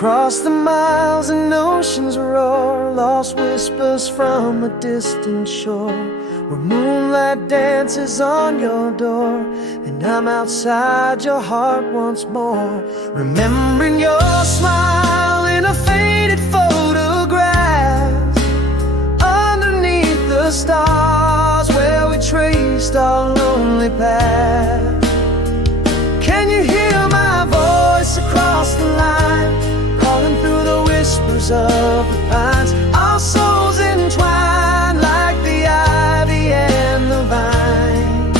Across the miles and oceans roar, lost whispers from a distant shore, where moonlight dances on your door, and I'm outside your heart once more, remembering your smile in a faded photograph, underneath the stars where we traced our lonely path. Can you hear my voice across the line, calling through the whispers of the pines? Our souls entwined like the ivy and the vine.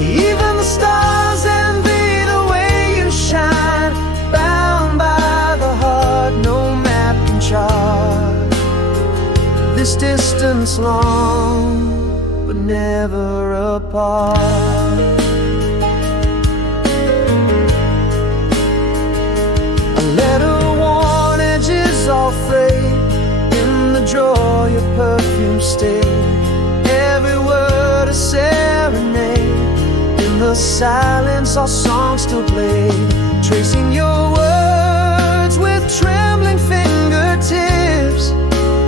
Even the stars envy the way you shine, bound by the heart no map can chart. This distance long, but never apart. Letter worn, edges all frayed, in the drawer your perfume stayed. Every word a serenade, in the silence our song still played. Tracing your words with trembling fingertips,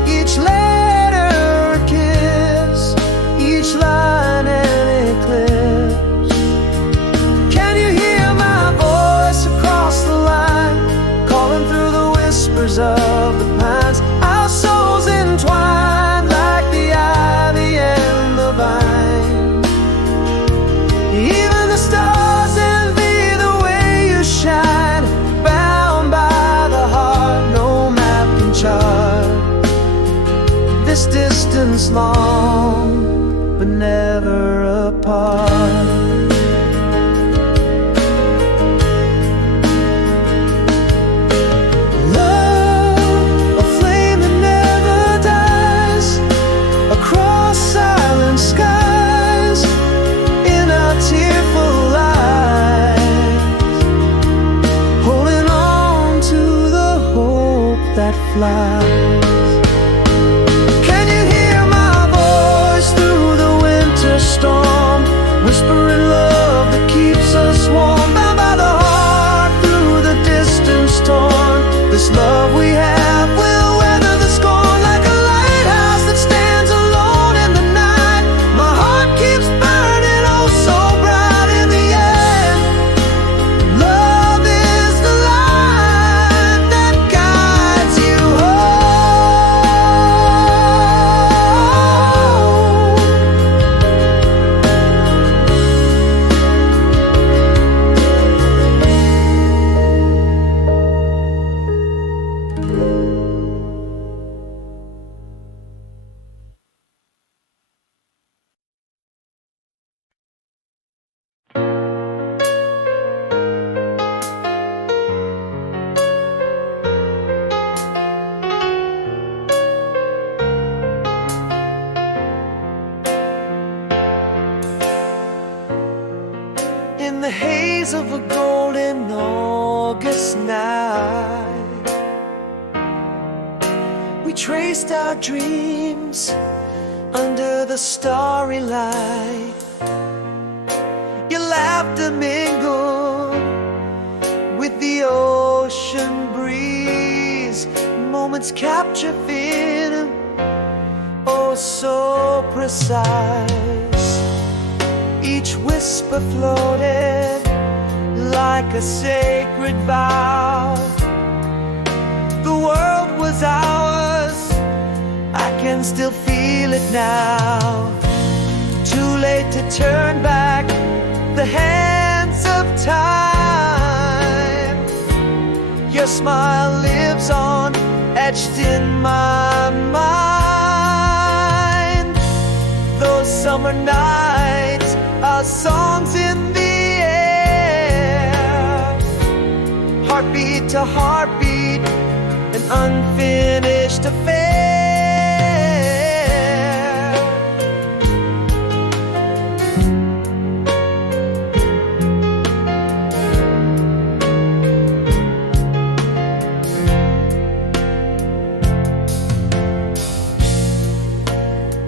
each letter a kiss, each line an eclipse. Can you hear my voice across the line, calling through the whispers of the pines? Our souls entwined like the ivy and the vine. Even the stars envy the way you shine, bound by the heart no map can chart. This distance long, but never apart. Skies in our tearful lives, holding on to the hope that flies. Can you hear my voice through the winter storm, whispering love that keeps us warm, bound by the heart through the distance torn? This love we have will weather the storm like a lighthouse that stands alone in the night. Keeps burning oh so bright in the end. Love is the light that guides you in the haze of a golden August night. We traced our dreams under the starry light. Your laughter mingled with the ocean breeze, moments capture feeling oh so precise. Each whisper floated like a sacred vow. The world was ours, I can still feel it now. Too late to turn back the hands of time. Your smile lives on, etched in my mind. Those summer nights, our songs in the air, heartbeat to heartbeat, an unfinished affair.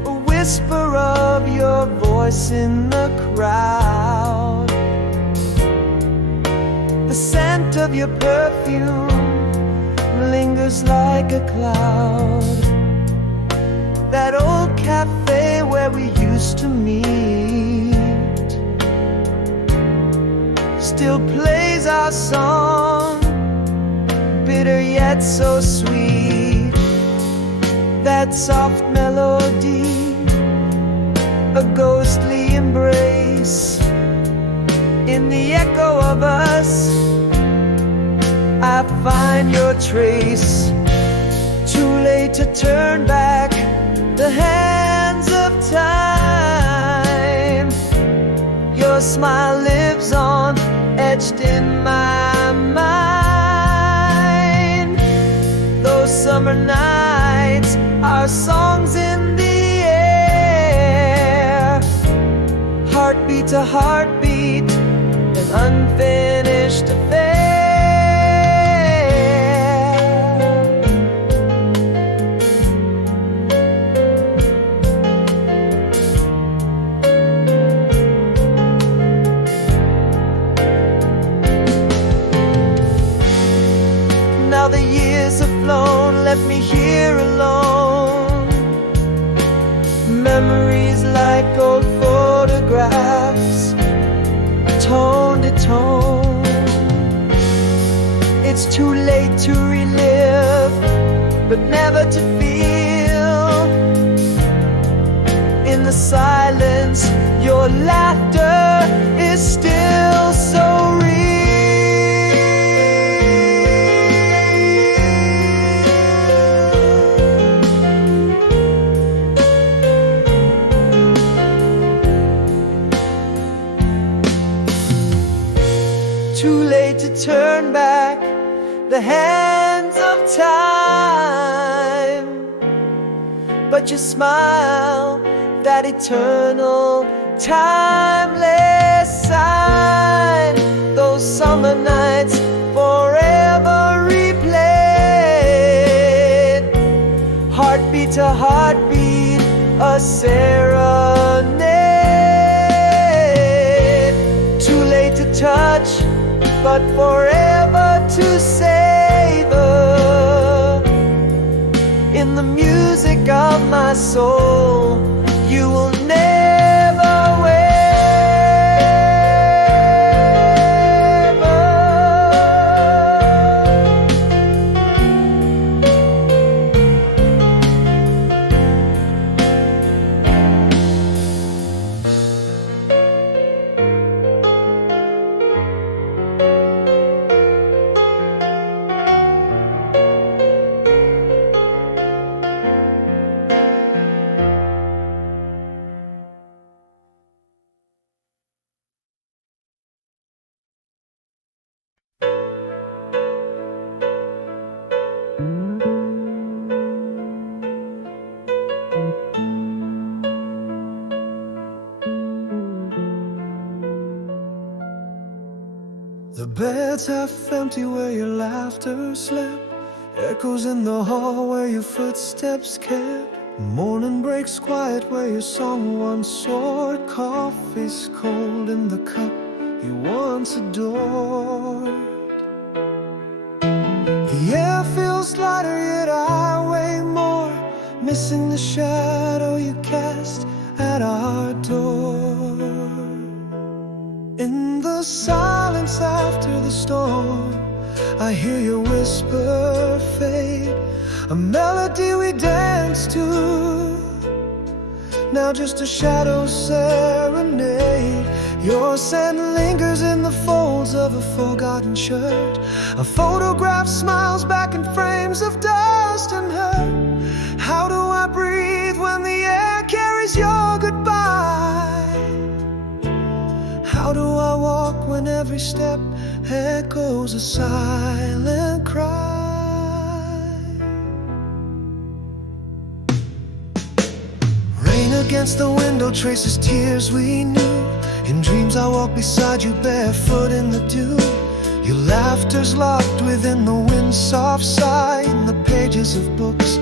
A whisper of your voice in the crowd, the scent of your perfume lingers like a cloud. That old cafe where we used to meet still plays our song, bitter yet so sweet. That soft melody, a ghostly embrace. In the echo of us, I find your trace. Too late to turn back the hands of time. Your smile lives on, etched in my mind. Those summer nights, our songs in the air, heartbeat to heartbeat, an unfinished affair. Now the years have flown, left me here alone. Memories like old photographs, tone to tone. It's too late to relive, but never to feel. In the silence, your laughter is still so real. Too late to turn back the hands of time, but your smile, that eternal, timeless sign. Those summer nights forever replayed, heartbeat to heartbeat, a serenade. Too late to touch, but forever to savor. In the music of my soul, you will never waver. The bed's half empty where your laughter slept, echoes in the hall where your footsteps kept. Morning breaks quiet where your song once soared. Coffee's cold in the cup you once adored. The air feels lighter yet I weigh more, missing the shadow you cast at our door. In the silence after the storm, I hear your whisper fade, a melody we danced to, now just a shadow serenade. Your scent lingers in the folds of a forgotten shirt, a photograph smiles back in frames of dust and hurt. How do I breathe when the air carries your goodbye? How do I walk when every step echoes a silent cry? Rain against the window traces tears we knew. In dreams I walk beside you barefoot in the dew. Your laughter's locked within the wind's soft sigh. In the pages of books,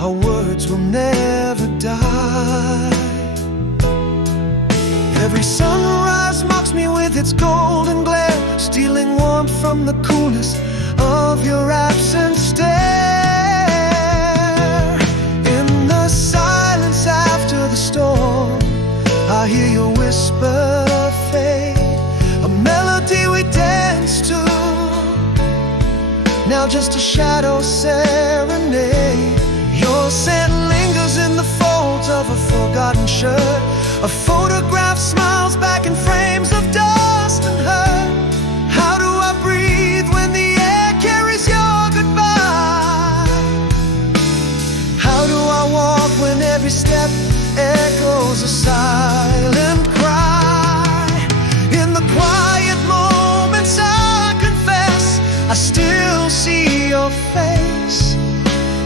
our words will never die. Every sunrise mocks me with its golden glare, stealing warmth from the coolness of your absent stare. In the silence after the storm, I hear your whisper fade, a melody we danced to, now just a shadow serenade. Your scent lingers in the folds of a forgotten shirt. A photograph smiles back in frames of dust and hurt. How do I breathe when the air carries your goodbye? How do I walk when every step echoes a silent cry? In the quiet moments I confess, I still see your face.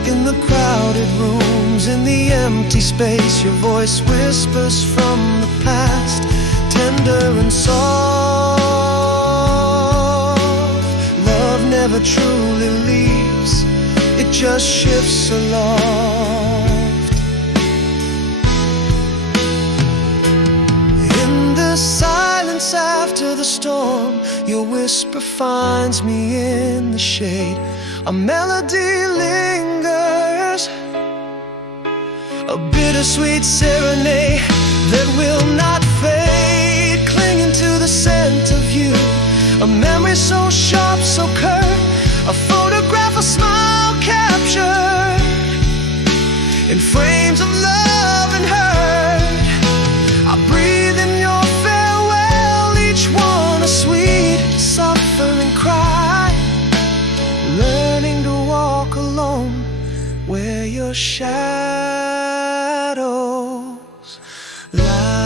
In the crowded rooms, in the empty space, your voice whispers from the past, tender and soft. Love never truly leaves, it just shifts aloft. In the silence after the storm, your whisper finds me in the shade. A melody lingers, a bittersweet serenade that will not fade, clinging to the scent of you. A memory so sharp, so curt, a photograph, a smile captured in frames of love and hurt. I breathe in your farewell, each one a sweet suffering cry, learning to walk alone where your shadows lie.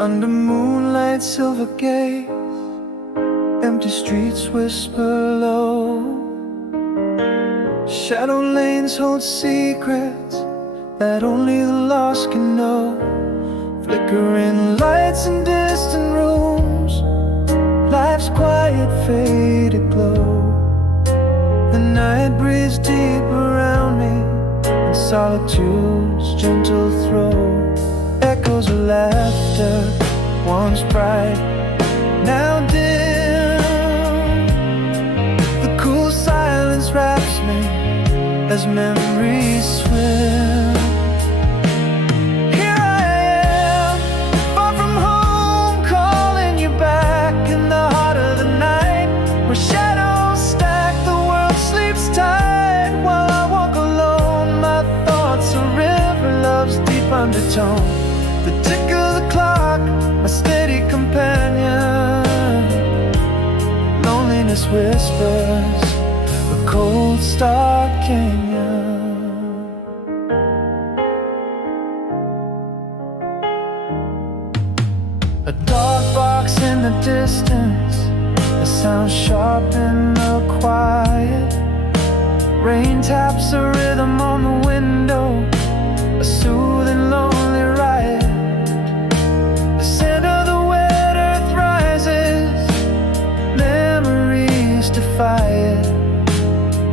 Under moonlight, silver gaze, empty streets whisper low. Shadow lanes hold secrets that only the lost can know. Flickering lights in distant rooms, life's quiet faded glow. The night breathes deep around me, in solitude's gentle throw. Echoes of laughter, once bright, now dim. The cool silence wraps me as memories swim. Here I am, far from home, calling you back in the heart of the night, where shadows stack, the world sleeps tight. While I walk alone, my thoughts a river, love's deep undertone. The tick of the clock, my steady companion. Loneliness whispers, a cold star canyon. A dark box in the distance, a sound sharp in the quiet. Rain taps a rhythm on the window, a soothing lonely riot. The scent of the wet earth rises, memories defy it.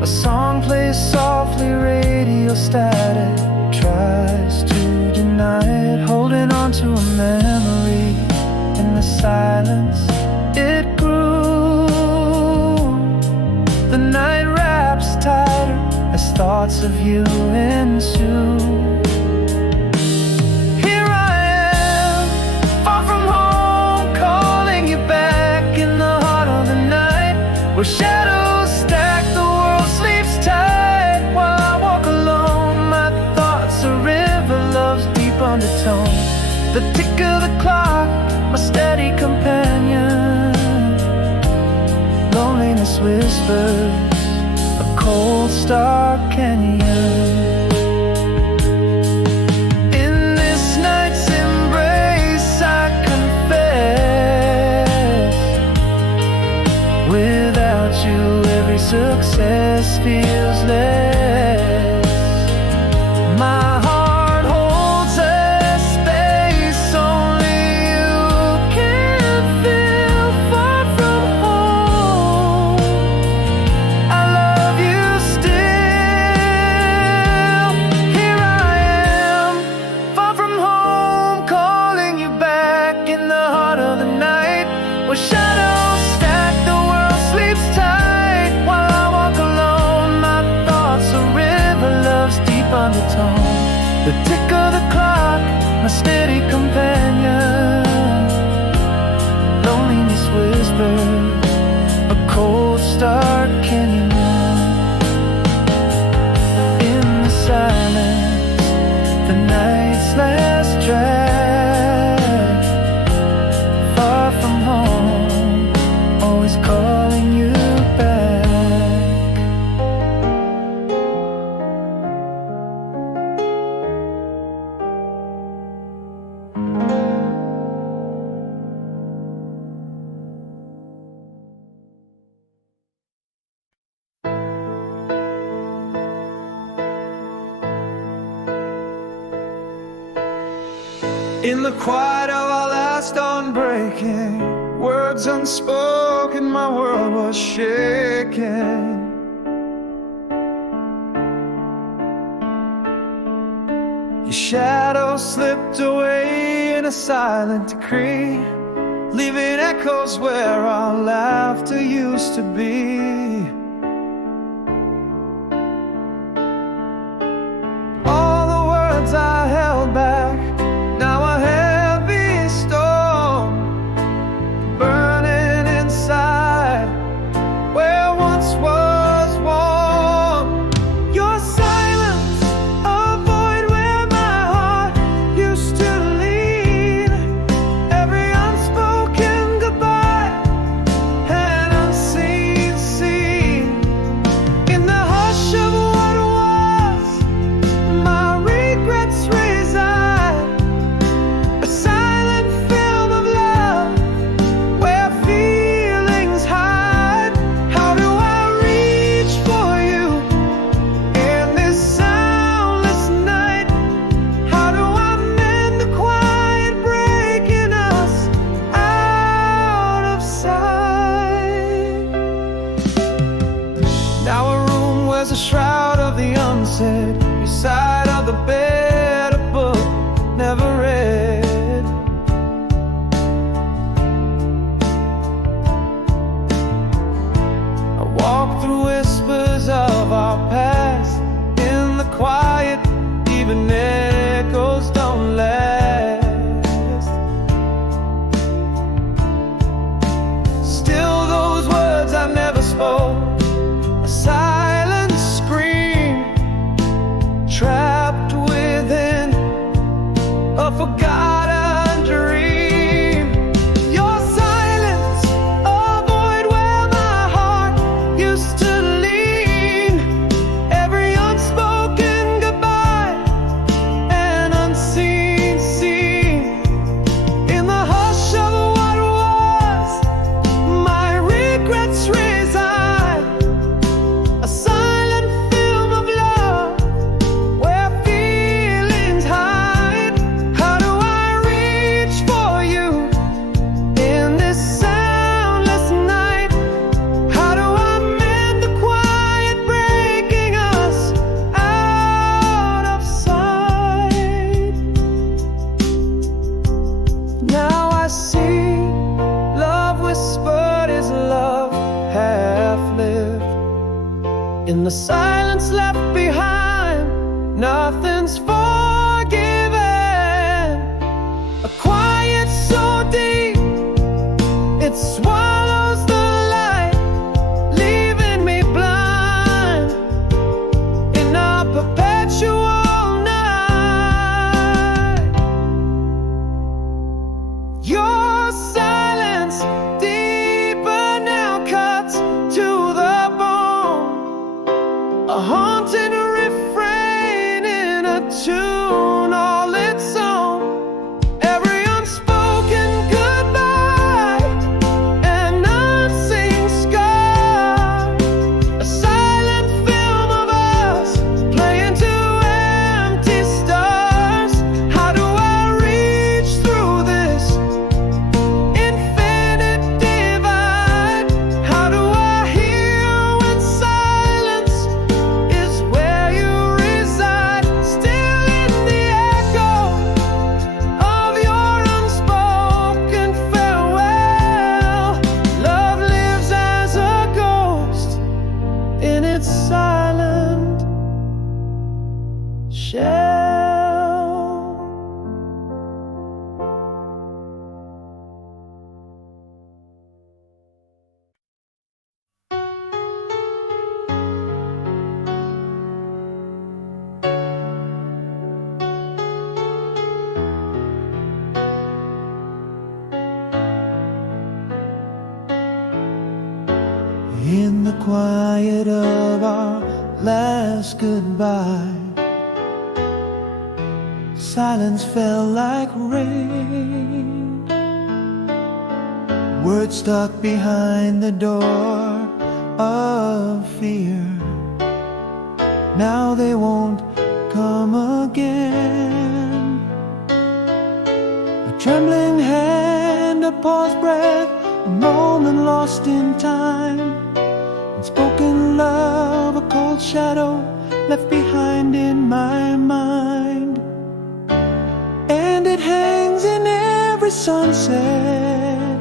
A song plays softly, radio static tries to deny it. Holding on to a memory in the silence, it grew. The night wraps tighter as thoughts of you ensue. Here I am, far from home, calling you back in the heart of the night, where shadows stack, the world sleeps tight. While I walk alone, my thoughts a river, love's deep undertone. The tick of the clock, my steady companion. Loneliness whispers, a cold star canyon. In this night's embrace, feels less. My heart holds a space only you can fill. Far from home, I love you still. Here I am, far from home, calling you back in the heart of the night, where shadows stack, the world sleeps tight. While I walk alone, my thoughts a river, love's deep undertone. The tick of the clock, my steady companion. Loneliness whispers, a cold start canyon. In the silence, the night's last drag. Far from home, always calling you back. In the quiet of our last dawn breaking, words unspoken, my world was shaking. Your shadow slipped away in a silent decree, leaving echoes where our laughter used to be. All the words I held back, now a heavy storm, burning inside where once was warm. Your silence, a void where my heart used to lean. Every unspoken goodbye, an unseen scene. In the hush of what was, my regrets reside. A silent film of love where feelings hide. How do I reach for you in this soundless night? How do I mend the quiet breaking us out of sight? Now a room wears a shroud of the unsaid, beside of the bed a book never read. I walk through whispers of our past, in the quiet, even echoes don't last. Still those words I never spoke, a silent scream, trapped within a forgotten dream. Your silence, a void where my heart used to lean. Every unspoken goodbye, an unseen scene. In the hush of what was, my regrets reside. A silent film of love where feelings hide. How do I reach for you in this soundless night? How do I mend the quiet breaking us out of sight? Now I see love whispered is love half lived. In the silence left behind, nothing's forgiven. A quiet so deep, it swallows the light, leaving me blind in a perpetual night. Your silence, deeper now, cuts to the bone. A haunting refrain in a tune. In the quiet of our last goodbye, silence fell like rain. Words stuck behind the door of fear. Now they won't come again. A trembling hand, a paused breath, a moment lost in time. Unspoken love, a cold shadow left behind in my mind. And it hangs in every sunset,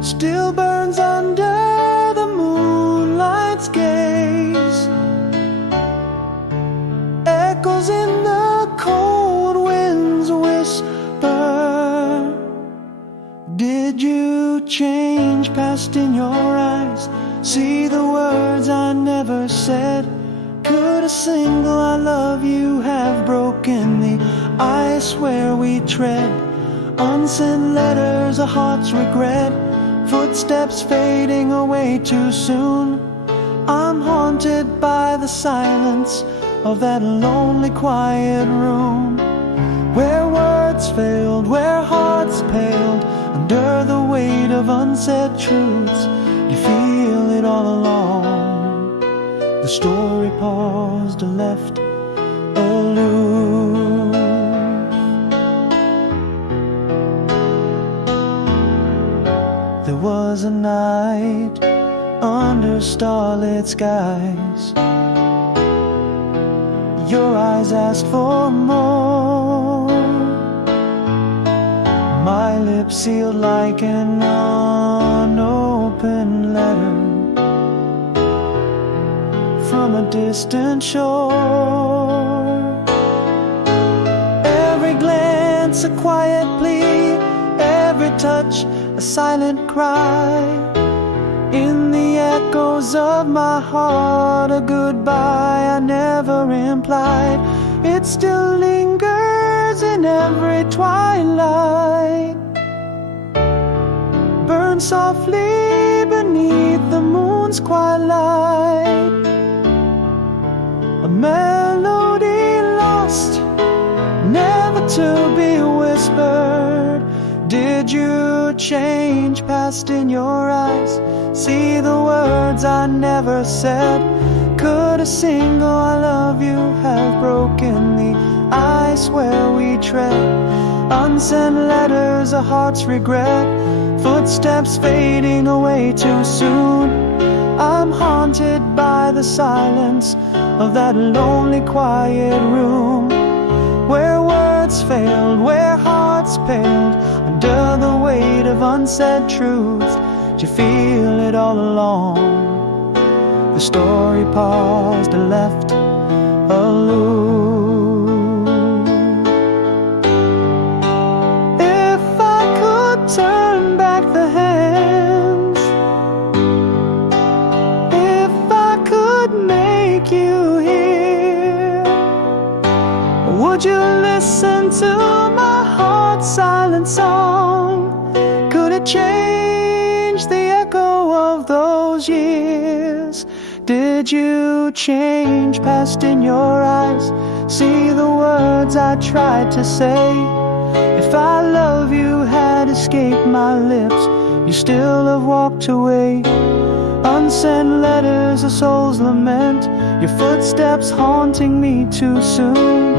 still burns under the moonlight's gaze, echoes in the cold wind's whisper. Did you change past in your eyes? See the words I never said? Could a single I love you have broken the ice where we tread? Unsent letters, a heart's regret, footsteps fading away too soon. I'm haunted by the silence of that lonely quiet room, where words failed, where hearts paled under the weight of unsaid truths. You feel it all along. The story paused and left aloof. There was a night under starlit skies. Your eyes asked for more. My lips sealed like an unopened letter from a distant shore. Every glance a quiet plea, every touch a silent cry. In the echoes of my heart, a goodbye I never implied. It still lingers in every twilight, burns softly beneath the moon's quiet light. A melody lost, never to be whispered. Did you change past in your eyes? See the words I never said? Could a single I love you have broken the ice where we tread? Unsent letters, a heart's regret, footsteps fading away too soon. I'm haunted by the silence of that lonely quiet room, where words failed, where hearts paled under the weight of unsaid truths. Did you feel it all along? The story paused and left aloof. If I could turn back the hands, if I could make you hear, would you listen to my heart's silent song? Could it change the echo of those years? Did you change past in your eyes? See the words I tried to say? If I love you had escaped my lips, you still have walked away. Unsent letters, a soul's lament, your footsteps haunting me too soon.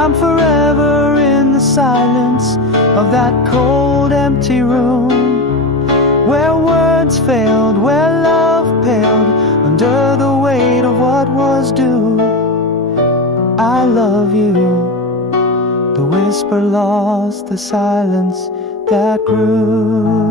I'm forever in the silence of that cold, empty room, where words failed, where love paled under the weight of what was due. I love you. The whisper lost the silence that grew.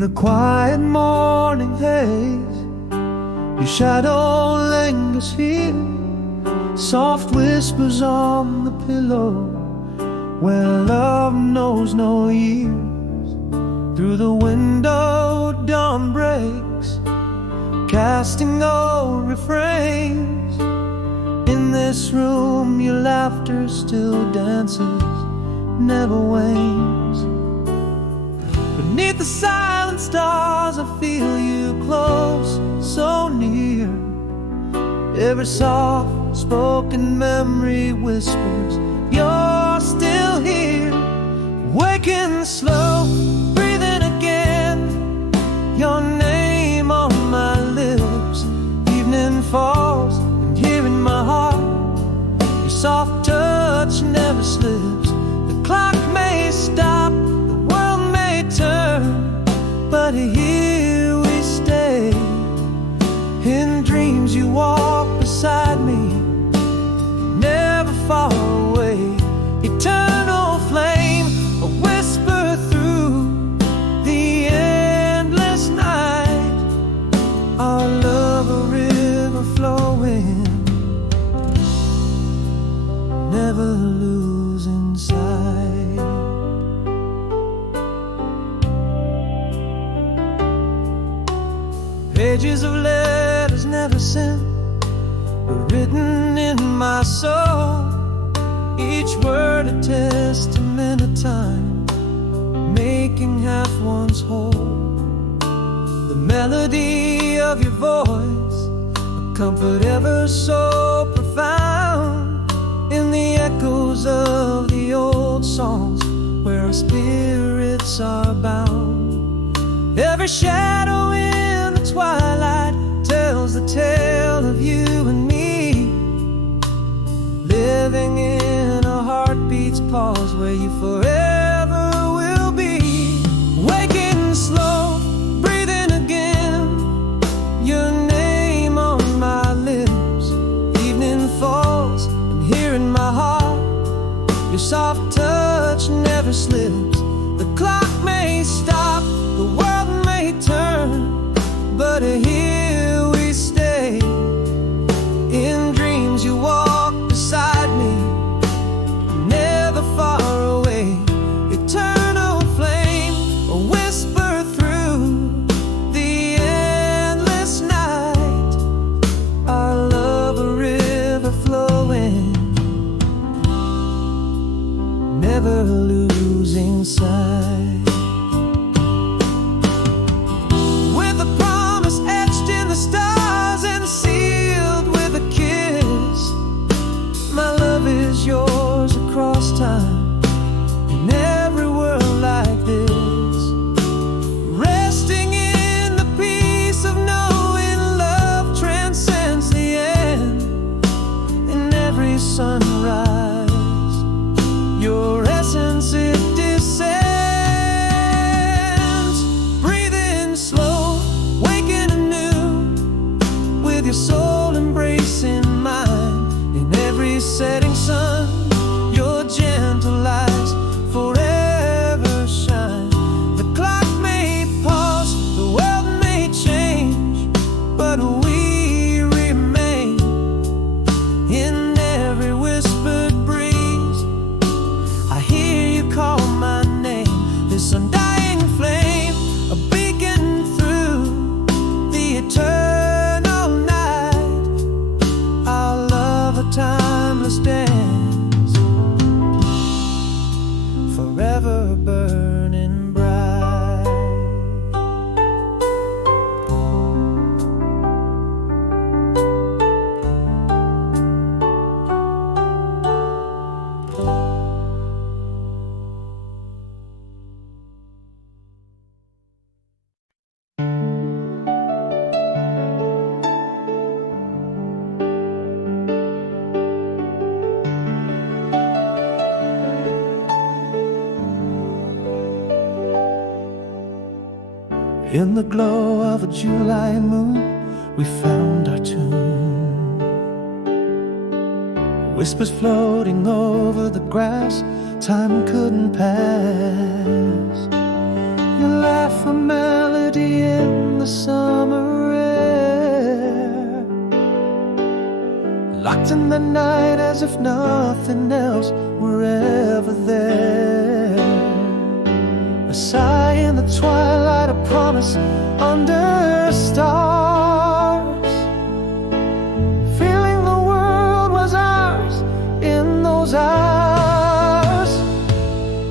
In the quiet morning haze, your shadow lingers here, soft whispers on the pillow, where love knows no years. Through the window dawn breaks, casting old refrains. In this room your laughter still dances, never wanes. Beneath the silent stars I feel you close, so near. Every soft spoken memory whispers you're still here. Waking slow, breathing again, your name on my lips. Evening falls and here in my heart, your soft touch never slips. The clock may stop, the world may turn, but here we stay. In dreams you walk beside me, never far away. Eternal flame, a whisper through the endless night. Our love a river flowing, never losing sight. Pages of letters never sent, but written in my soul. Each word a testament of time, making half one's whole. The melody of your voice, a comfort ever so profound. In the echoes of the old songs, where our spirits are bound. Every shadow in the twilight tells the tale of you and me, living in a heartbeat's pause where you forever will be. Waking slow, breathing again, your name on my lips. Evening falls and here in my heart, your soft touch never slips. The clock may stop, the world may turn, but here we stay. In dreams you walk beside me, never far away. Eternal flame, a whisper through the endless night. Our love a river flowing, never losing sight. With a promise etched in the stars and sealed with a kiss, my love is yours across time, in every world like this. Resting in the peace of knowing love transcends the end. In every sunrise, your essence it descends. Breathing slow, waking anew, with your soul embracing mine. In every setting sun, your gentle eyes forever shine. The clock may pause, the world may change, but we remain. In every whispered breeze, I hear you call my name. This undying flame, a beacon through the eternal night. Our love a timeless dance, forever burning bright. In the glow of a July moon, we found our tune. Whispers floating over the grass, time couldn't pass. Your laugh a melody in the summer air, locked in the night as if nothing else were ever there. A sigh in the twilight, a promise under stars, feeling the world was ours in those hours.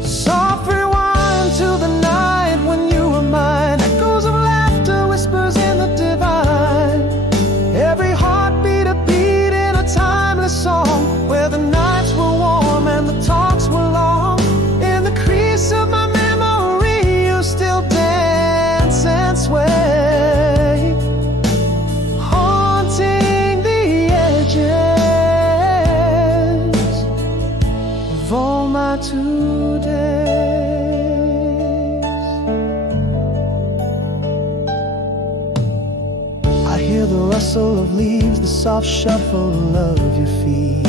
Soft rewind to the night when you were mine, echoes of laughter, whispers in the divine. Every heartbeat a beat in a timeless song, where the nights were warm and the talks were long. In the crease of my memory you still dance and sway, haunting the edges of all my todays. I hear the rustle of leaves, the soft shuffle of your feet,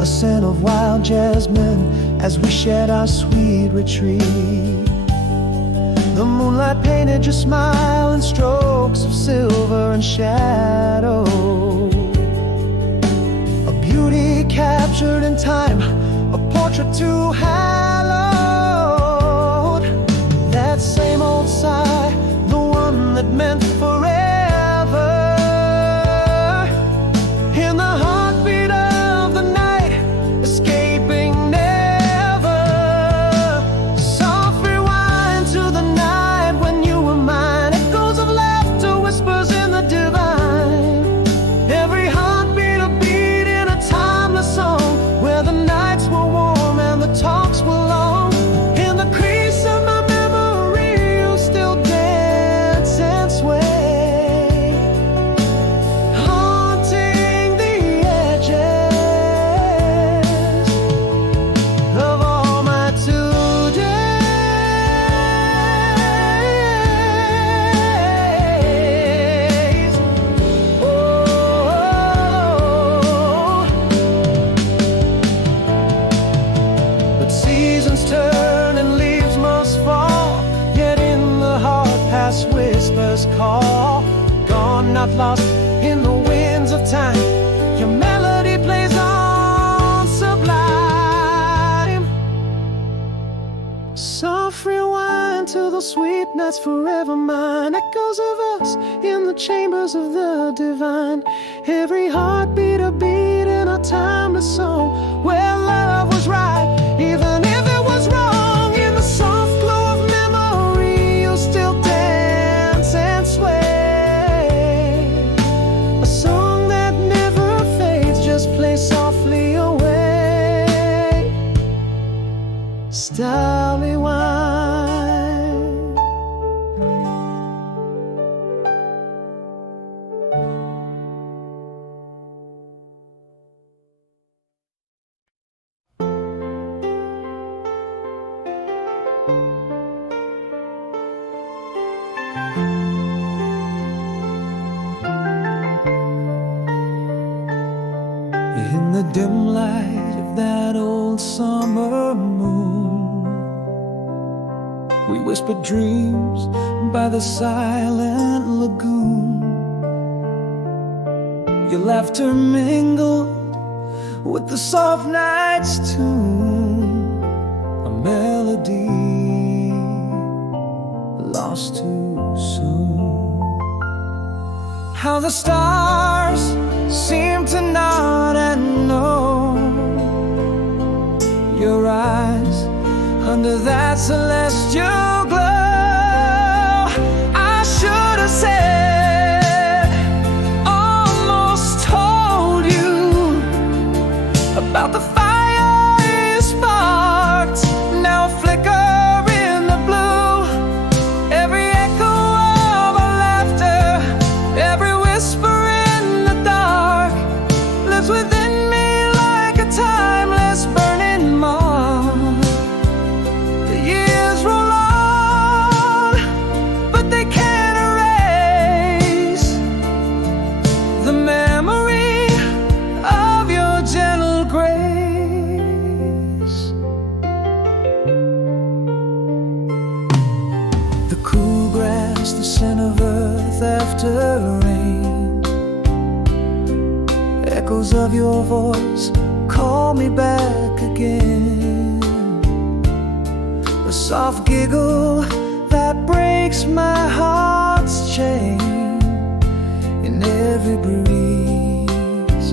a scent of wild jasmine as we shared our sweet retreat. The moonlight painted your smile in strokes of silver and shadow, a beauty captured in time, a portrait too hallowed. That same old sigh, the one that meant forever, in the heartbeat of the night, escaping never. Soft rewind to the night when you were mine, echoes of laughter, whispers in the divine. Every heartbeat a beat in a timeless song, where the nights were warm and the talks were long. In the crease of my memory you still dance and sway, haunting the edges of all my todays. But seasons turn and leaves must fall, yet in the heart past whispers call. Gone, not lost in the winds of time, your melody plays on sublime. Soft rewind to the sweet nights forever mine, echoes of us in the chambers of the divine. Every heartbeat a beat in a timeless song, where love was right even if it was wrong. In the soft glow of memory you still dance and sway, a song that never fades, just play softly away. Starry wine. In the dim light of that old summer moon, we whispered dreams by the silent lagoon. Your laughter mingled with the soft night's tune, a melody lost too soon. How the stars seem to nod and know your eyes under that celestial glow. I should have said, almost told you about the fire you sparked, now a flicker in the blue. Every echo of our laughter, every whisper in the dark, lives within me like a timeless burning mark. The years roll on, but they can't erase the memory of your gentle grace. echoes of your voice call me back again. A soft giggle that breaks my heart's chain. In every breeze,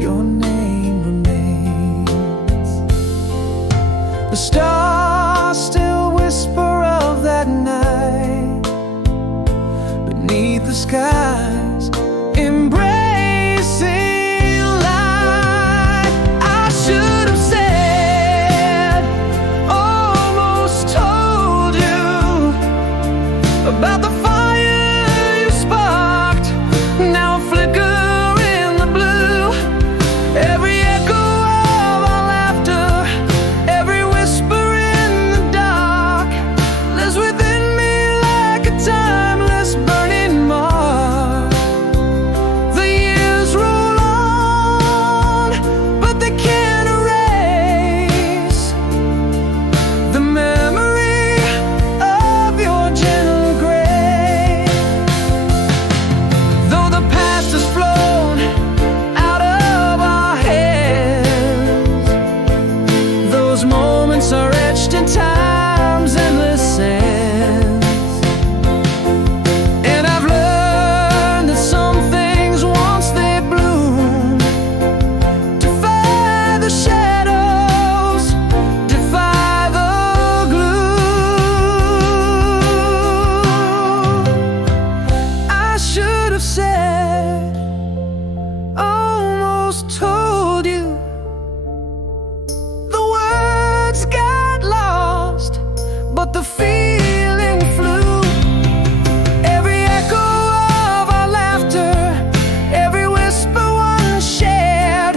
your name remains. The stars still whisper of that night beneath the skies, embracing light. I should have said, almost told you about the fire you sparked, now a flicker in the blue. Every echo of our laughter, every whisper in the dark, lives within me like a timeless burning mark. The years roll on, but they can't erase the memory of your gentle grace. Though the past has flown out of our hands, those moments are etched in time's endless sands. And I've learned that some things, once they bloom, defy the shadows, defy the gloom. I should have said, almost told you. The words got lost, but the feeling flew. Every echo of our laughter, every whisper once shared,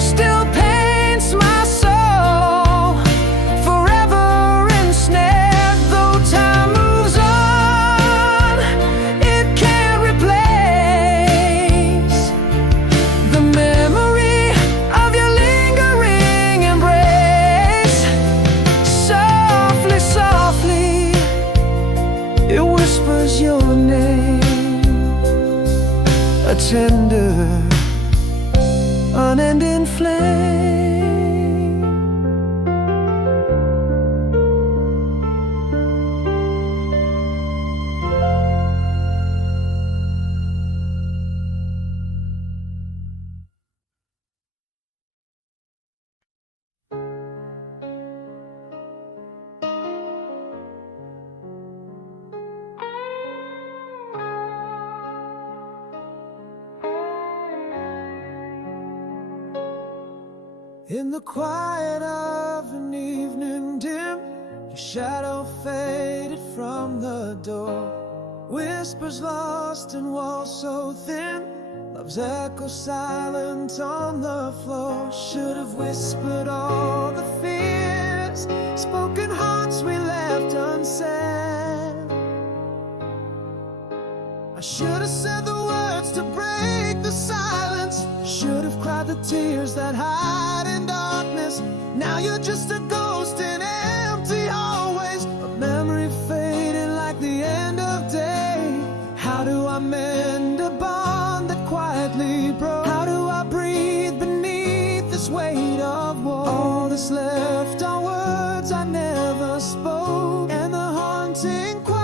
still paints my soul, forever ensnared. Though time moves on, it can't replace the memory of your lingering embrace. Softly, softly, it whispers your name, a tender, unending flame. In the quiet of an evening dim, your shadow faded from the door. Whispers lost in walls so thin, love's echo silent on the floor. Should have whispered all the fears, spoken hearts we left unsaid. I should have said the words to break the silence, should have cried the tears that hide in darkness. Now you're just a ghost in empty hallways, a memory fading like the end of day. How do I mend a bond that quietly broke? How do I breathe beneath this weight of woe? All that's left are words I never spoke, and the haunting quiet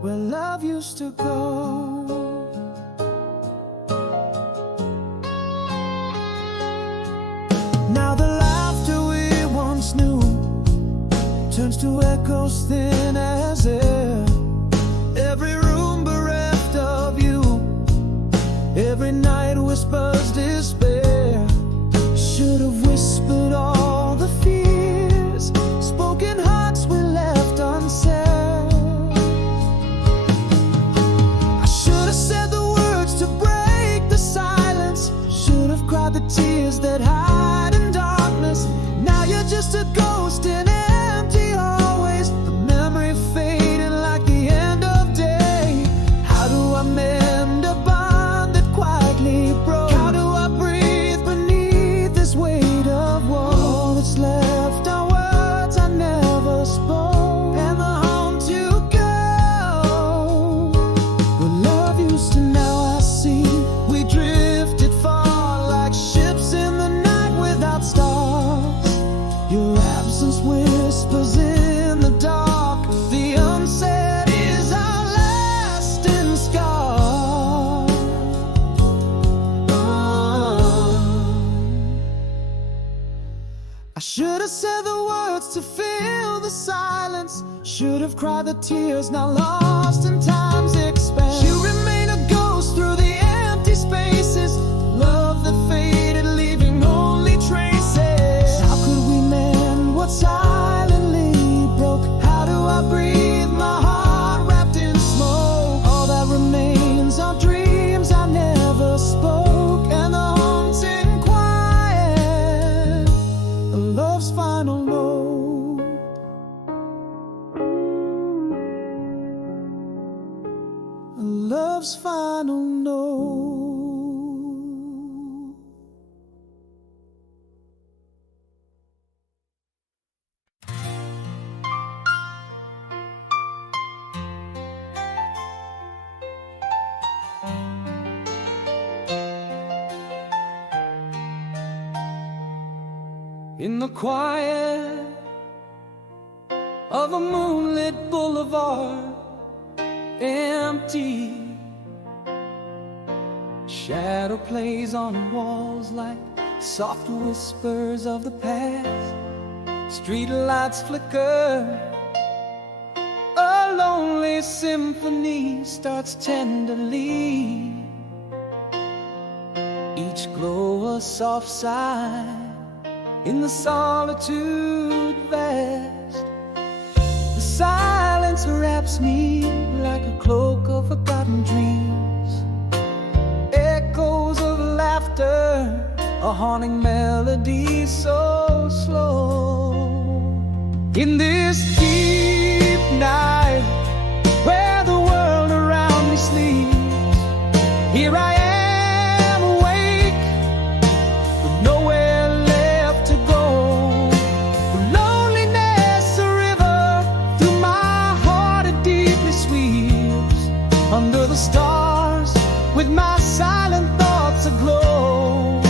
where love used to go. Now the laughter we once knew turns to echoes thin as air. Every room bereft of you, every night whispers despair. Should have whispered all the fears, spoken hearts we left unsaid. I should have said the words to break the silence, should have cried the tears that hide in darkness. Now you're just a ghost in empty hallways, the memory fades to fill the silence. Should have cried the tears now lost in time's expanse. You remain a ghost through the empty spaces. Love that faded, leaving only traces. How could we mend what silently broke? How do I breathe? My heart wrapped in smoke. All that remains are dreams I never spoke, and the haunting quiet of love's final note. Love's final note. In the quiet of a moonlit boulevard, empty, shadow plays on walls like soft whispers of the past. Street lights flicker, a lonely symphony starts tenderly, each glow a soft sigh in the solitude vast. The silence wraps me like a cloak of forgotten dreams. Echoes of laughter, a haunting melody so slow. In this deep night, where the world around me sleeps, here I am awake, with nowhere left to go. Loneliness a river, through my heart it deeply sweeps. Under the stars, with my silent thoughts aglow.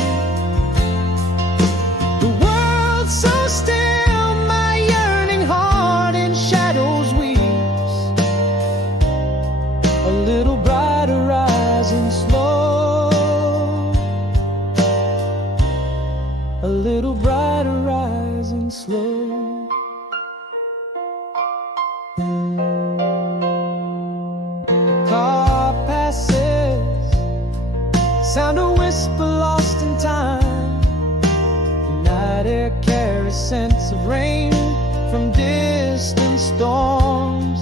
The world's so still, my yearning heart in shadows weeps. A little brighter rising slow, a little brighter rising slow. The car passes, sound a whisper lost in time. The night air carries scents of rain from distant storms.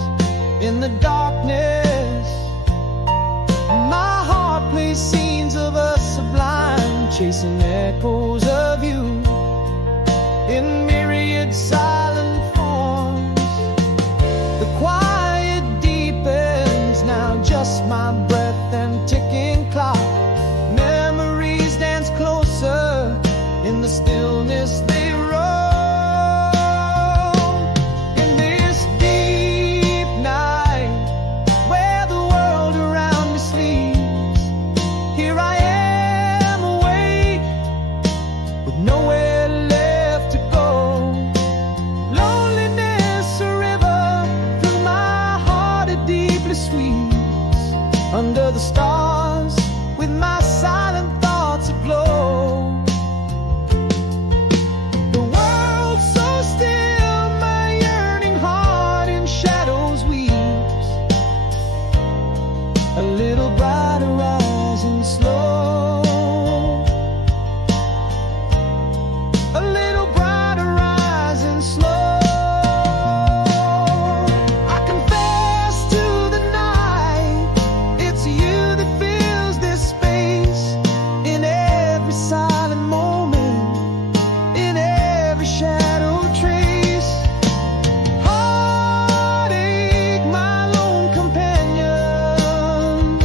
In the darkness, my heart plays scenes of us sublime, chasing echoes of you in myriad silent forms. The quiet deepens, now just my breath and ticking clock. Memories dance closer, in the stillness they roll. In this deep night, where the world around me sleeps, here I am awake, with nowhere left to go. Loneliness a river, through my heart it deeply sweeps. Under the stars, with my silent thoughts aglow. The world's so still, my yearning heart in shadows weeps. A little brighter rising slow, a little brighter rising slow. I confess to the night, it's you that fills this space. In every silent moment, in every shadow trace. Heartache, my lone companion,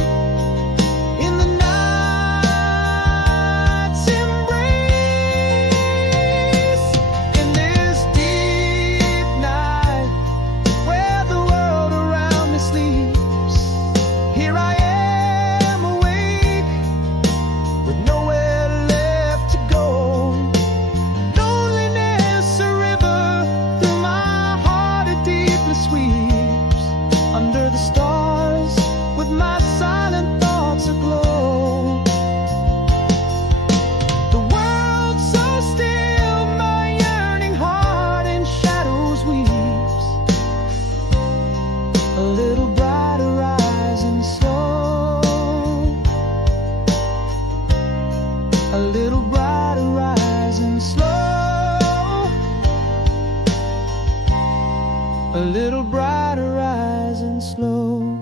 a little brighter, rising slow. A little brighter, rising slow.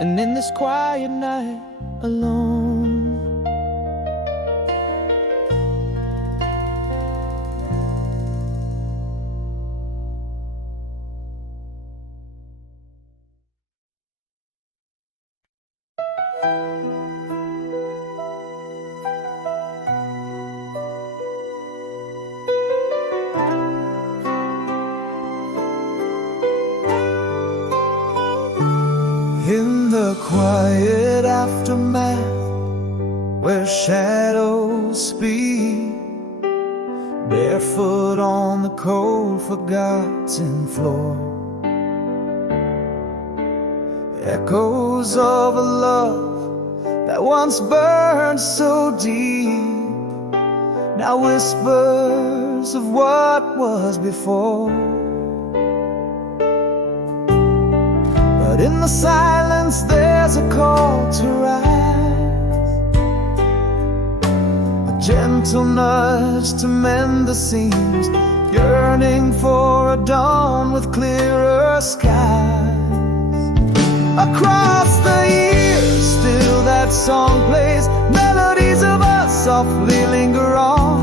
And in this quiet night, alone, in the quiet aftermath, where shadows speed, barefoot on the cold forgotten floor, echoes of a love that once burned so deep, now whispers of what was before. But in the silence there's a call to rise, a gentle nudge to mend the seams, yearning for a dawn with clearer skies. Across the years still that song plays, melodies of us softly linger on.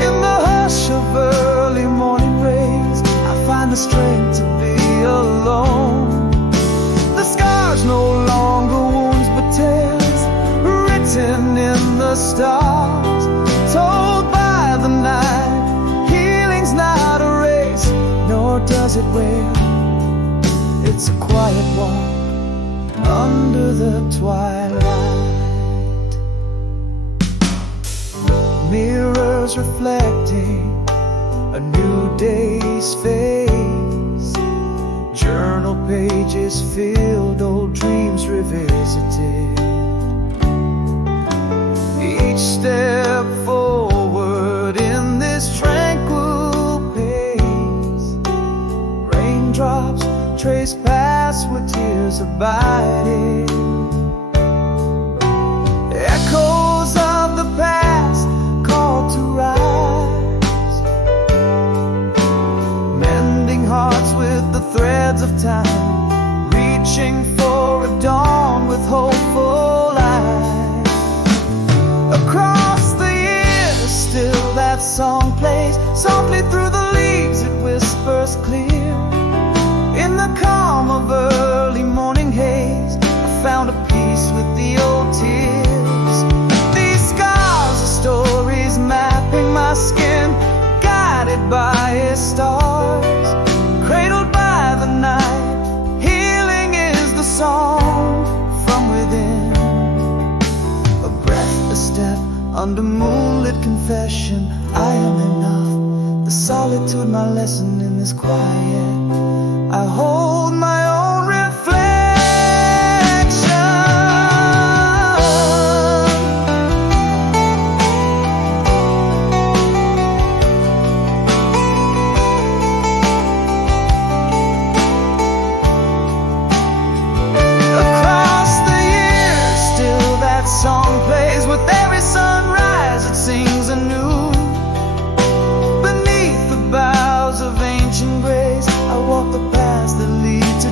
In the hush of early morning rays, I find the strength to be alone. The scars no longer wounds but tales, written in the stars, told by the night. Healing's not a race, nor does it wail. It's a quiet walk under the twilight. Mirrors reflecting a new day's face, journal pages filled, old dreams revisited. Each step forward in this tranquil pace, raindrops trace paths where tears abided. Echoes of the past call to rise, mending hearts with the threads of time, reaching for a dawn with hopeful eyes. Across the years still that song plays, softly through the leaves it whispers clear. In the calm of early morning haze, I found a peace with the old tears. These scars are stories mapping my skin, guided by its stars, cradled by the night. Healing is the song from within, a breath, a step under moonlit confession. I am enough, the solitude my lesson in this quiet. I hold my own reflection. Across the years still that song plays, with every sunrise it sings anew. Beneath the boughs of ancient grace, I walk the paths that lead to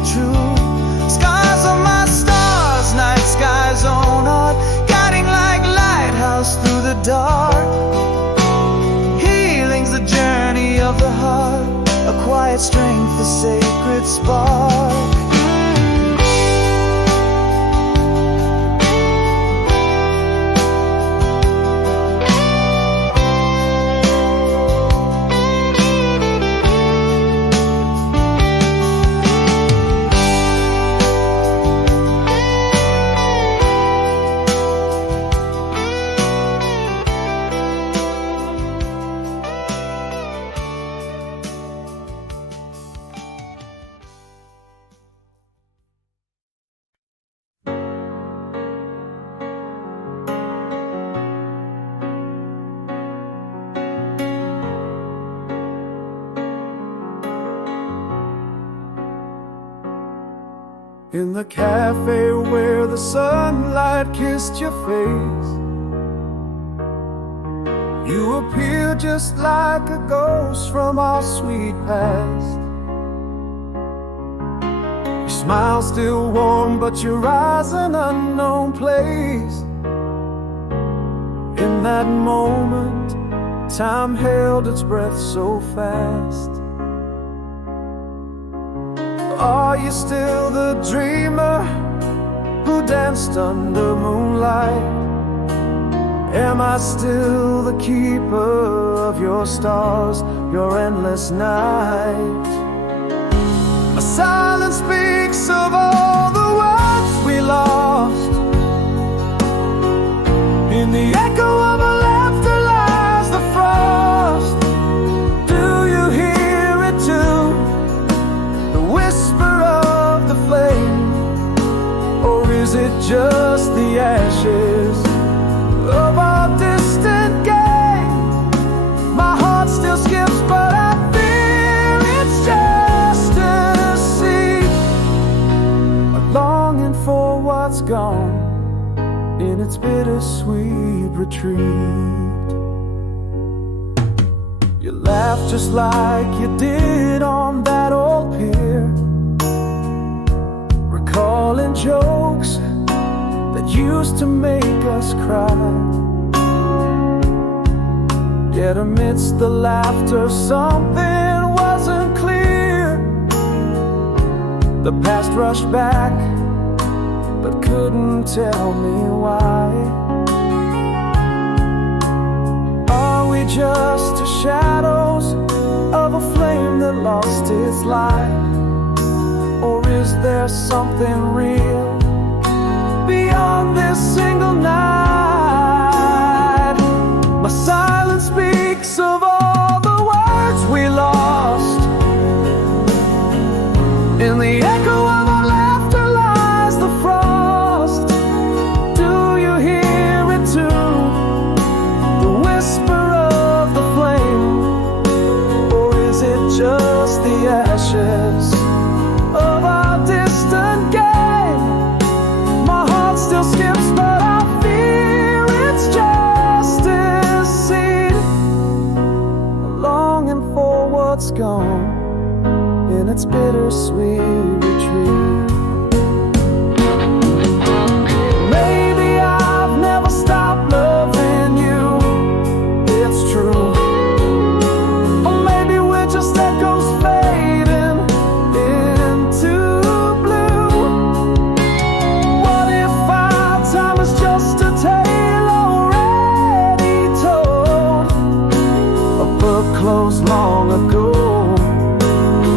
In the cafe where the sunlight kissed your face, you appear just like a ghost from our sweet past. Your smile's still warm, but your eyes an unknown place. In that moment, time held its breath so fast. Are you still the dreamer who danced under moonlight? Am I still the keeper of your stars, your endless night? My silence speaks of all the words we lost. In the echo of our laughter lies the frost. Do you hear it too? The whisper of the flame? Or is it just the ashes of our distant game? My heart still skips, but I fear it's just a seed, a longing for what's gone in its bittersweet retreat. You laugh just like you did on that old pier, recalling jokes that used to make us cry. Yet amidst the laughter, something wasn't clear. The past rushed back, but couldn't tell me why. Are we just the shadows of a flame that lost its light? Or is there something real beyond this single night? My silence speaks of all the words we lost. In the echo of our laughter lies the frost. Do you hear it too? The whisper of the flame? Or is it just the ashes of our distant game? My heart still skips, but I fear it's just a seed, longing for what's gone in its bittersweet retreat. Maybe I've never stopped loving you, it's true. Or maybe we're just echoes fading into blue. What if our time is just a tale already told? A book closed long ago,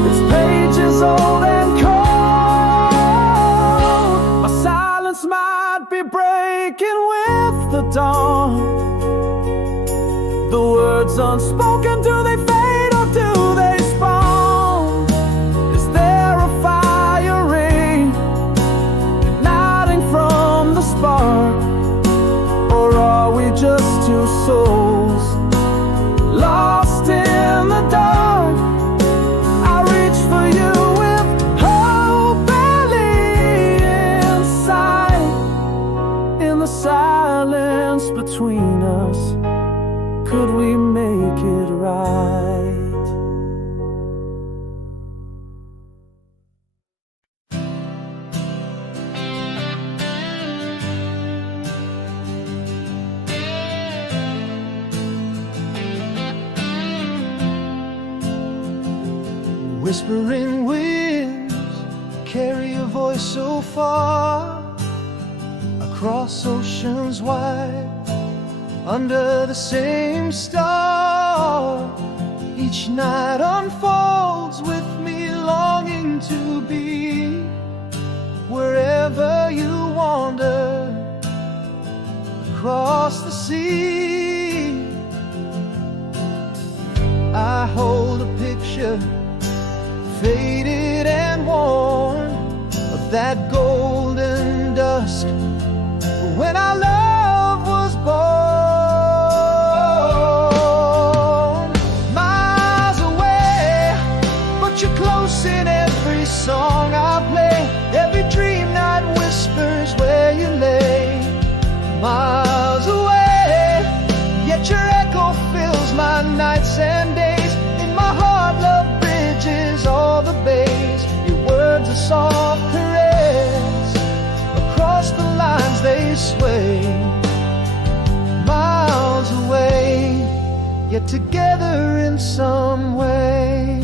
its pages old and cold. My silence might be breaking with the dawn. The words unspoken, do they fade or do they spawn? Is there a fire ring igniting from the spark? Or are we just two souls lost in the dark? I reach for you with hope barely inside. In the silence between us, could we make it right? Whispering winds carry a voice so far, across oceans wide, under the same star. Each night unfolds with me longing to be wherever you wander, across the sea. I hold a picture, faded and worn, of that golden dusk when our love was born. Miles away, but you're close in every song I play, every dream get together in some way.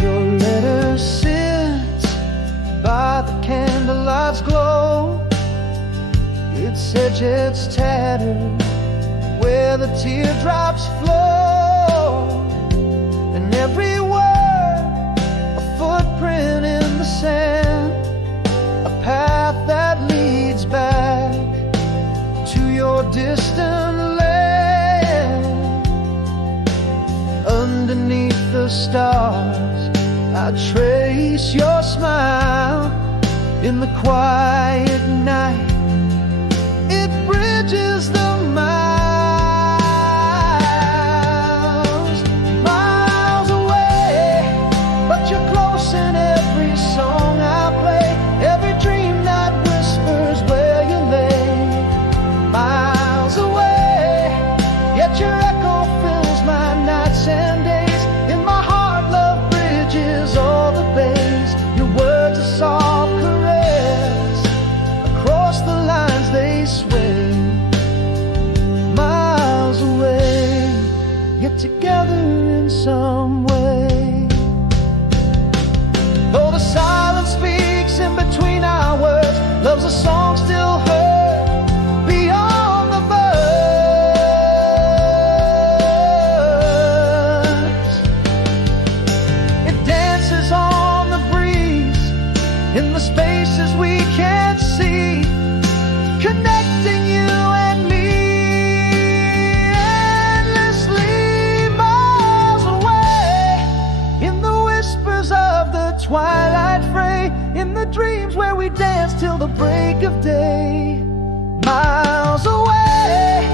Your letter sits by the candlelight's glow, its edges tattered where the teardrops flow, and every word a footprint in the sand, a path that leads back to your distant land. Underneath the stars I trace your smile in the quiet night. It bridges the miles, miles away, but you're close in every song I play, every dream that whispers where you lay. Miles away, yet your echo fills my nights and days. In my heart, love bridges all the bays. Your words are soft caress, across the lines they sway. Miles away, yet together in some way. Though the silence speaks in between our words, love's a song still heard beyond the birds. It dances on the breeze in the spaces we can't see, connecting you and me endlessly. Miles away, in the whispers of the twilight fray, in the dreams where we dance till the break of day. Miles away,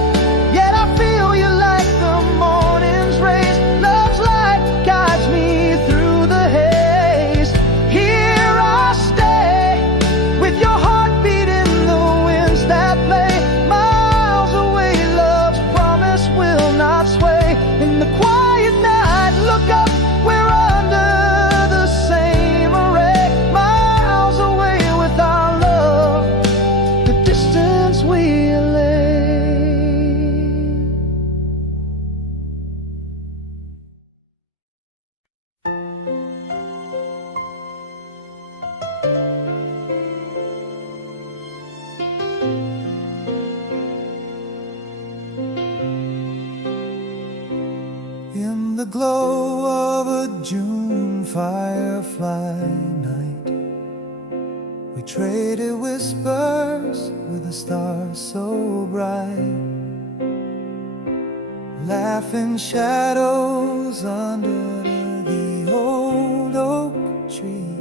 yet I feel you like the morning's rays. Love's light guides me through the haze. Here I stay, with your heartbeat in the winds that play. Miles away, love's promise will not sway. In the quiet night, look up, we're under the same array. Miles away with our love, the distance we lay. In the glow of a June firefly night, we traded whispers with the stars so bright, laughing shadows under the old oak tree,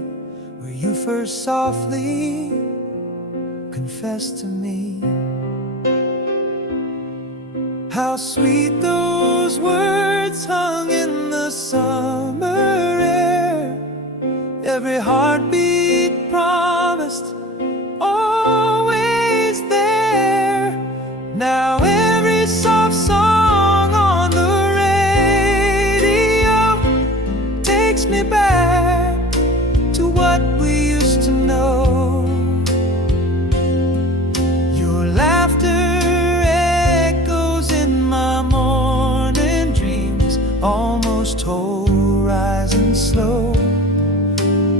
where you first softly confessed to me. How sweet those words hung in the summer air, every heartbeat promised, always there. Now every soft song on the radio takes me back to what we used to know. Your laughter almost horizon slow,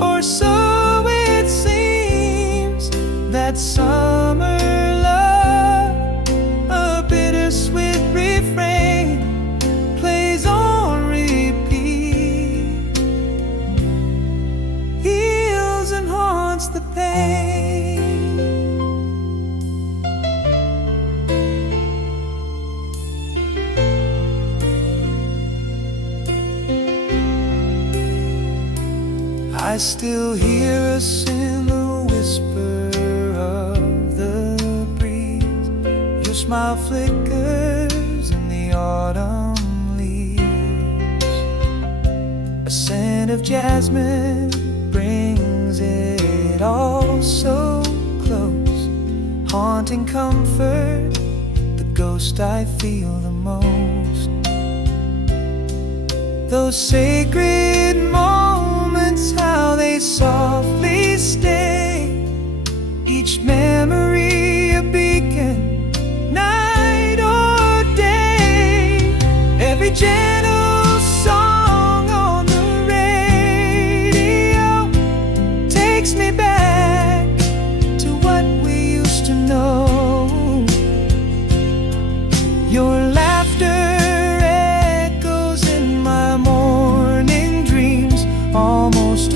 or so it seems. That summer love, a bittersweet refrain, plays on repeat, heals and haunts the pain. I still hear us in the whisper of the breeze. Your smile flickers in the autumn leaves. A scent of jasmine brings it all so close, haunting comfort, the ghost I feel the most. Those sacred moments, how they softly stay, each memory a beacon, now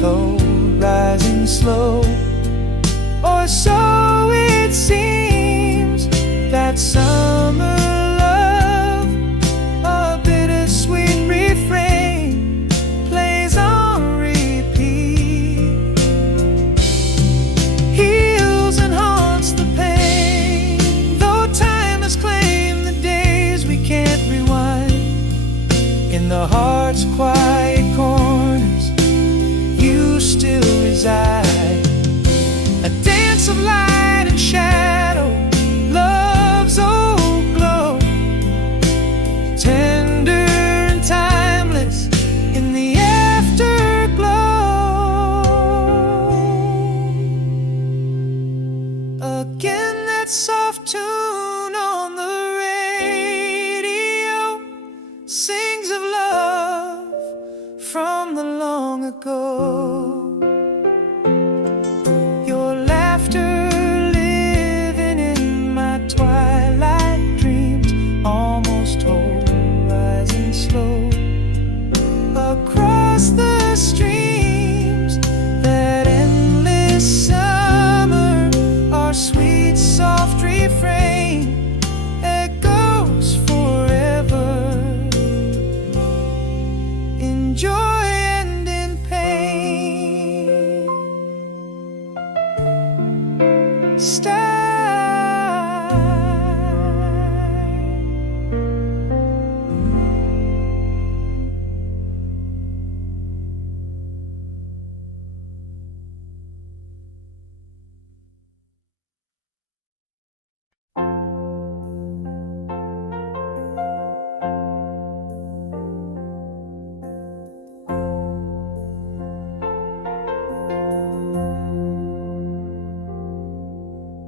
told, rising slow. Or so it seems, that summer love, a bittersweet refrain, plays on repeat, heals and haunts the pain. Though time has claimed the days we can't rewind, in the heart's quiet corners you still reside. A dance of light and shadow, love's old glow, tender and timeless in the afterglow. Again, that soft tune on the radio sings of love from the long ago. Your laughter living in my twilight dreams, almost whole, rising slow across the streams. That endless summer, our sweet soft refrain echoes forever, in joy and in pain. Stay.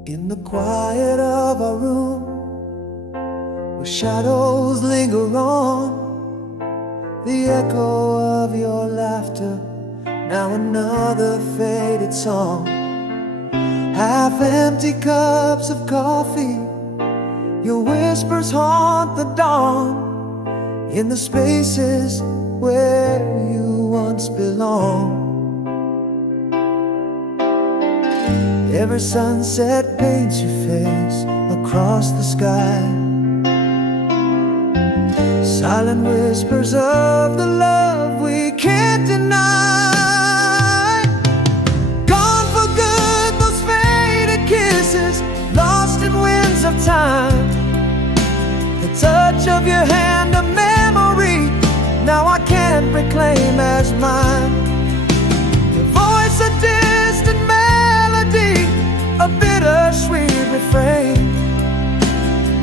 In the quiet of our room, where shadows linger on, the echo of your laughter, now another faded song. Half-empty cups of coffee, your whispers haunt the dawn, in the spaces where you once belonged. Every sunset paints your face across the sky, silent whispers of the love we can't deny. Gone for good, those faded kisses, lost in winds of time. The touch of your hand, a memory now I can't reclaim as mine. Your voice, a distant melody, a bittersweet refrain.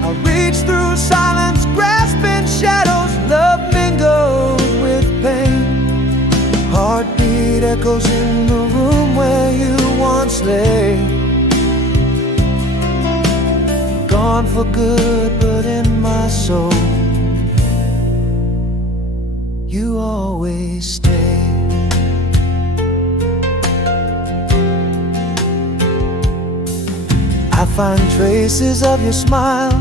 I reach through silence, grasping shadows, love mingled with pain. Heartbeat echoes in the room where you once lay. Gone for good, but in my soul you always stay. I find traces of your smile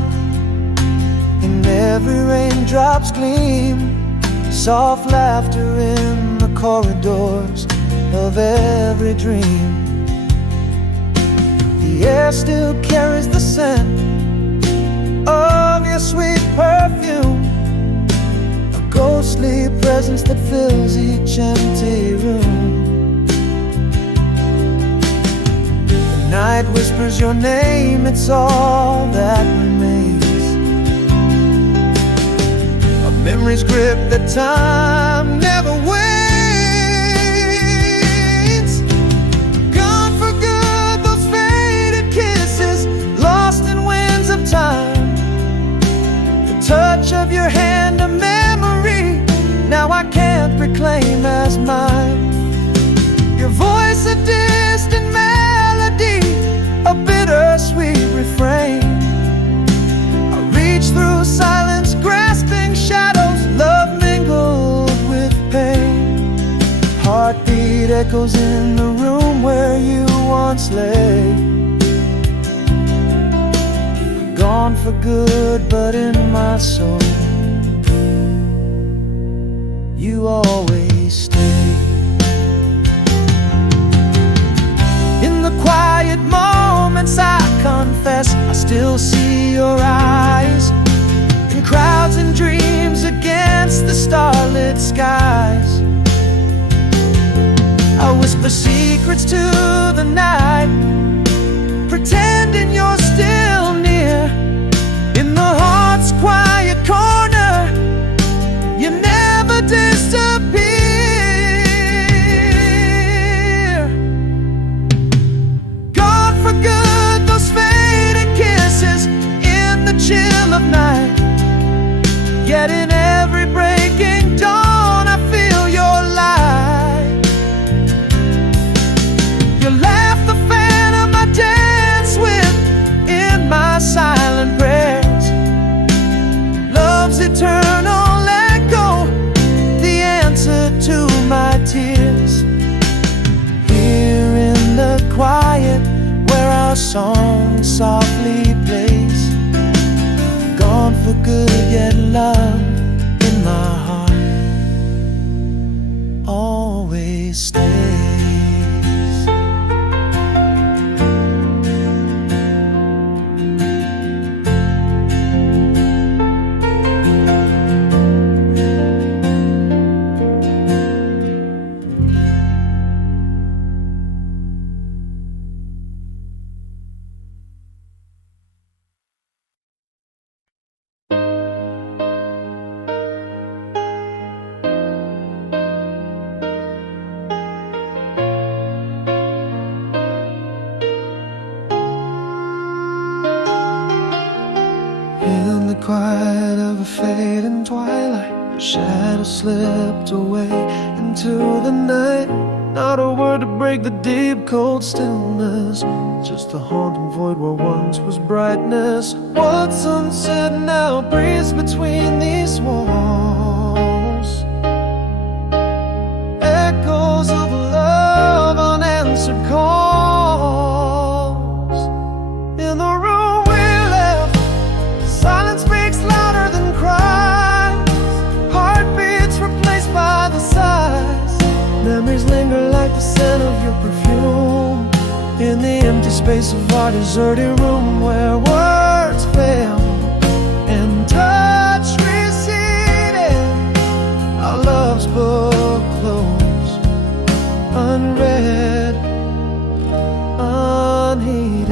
in every raindrop's gleam, soft laughter in the corridors of every dream. The air still carries the scent of your sweet perfume, a ghostly presence that fills each empty room. Night whispers your name, it's all that remains. A memory's grip that time never wanes. Gone for good, those faded kisses, lost in winds of time. The touch of your hand, a memory now I can't reclaim as mine. Your voice, a distant melody, a bittersweet refrain. I reach through silence, grasping shadows, love mingled with pain. Heartbeat echoes in the room where you once lay. Gone for good, but in my soul you always stay. skies. I whisper secrets to the night, pretending you're still near. In the heart's quiet corner, you never disappear. Gone for good, those faded kisses in the chill of night. Yet in every breaking dawn, I feel your light. You laugh, the phantom I dance with in my silent prayers. Love's eternal echo, the answer to my tears. Here in the quiet, where our song softly plays. Gone for good, yet love in my heart always stays. In the quiet of a fading twilight, your shadow slipped away into the night. Not a word to break the deep cold stillness, just a haunting void where once was brightness. What's unsaid now breathes between these walls, echoes of love, unanswered calls. In the room we left, silence speaks louder than cries. Heartbeats replaced by the sighs. Memories linger like the scent of your perfume in the empty space of our deserted room, where words fail and touch receded. Our love's book closed, unread, unheeded.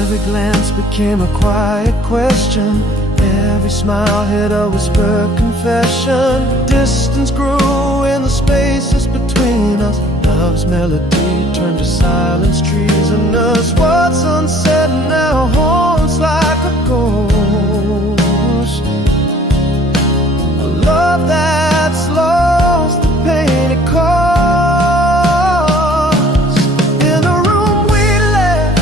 Every glance became a quiet question. Every smile hid a whispered confession. Distance grew in the spaces between us. Love's melody turned to silence, treasonous. What's unsaid now haunts like a ghost. A love that's lost, the pain it caused. In the room we left,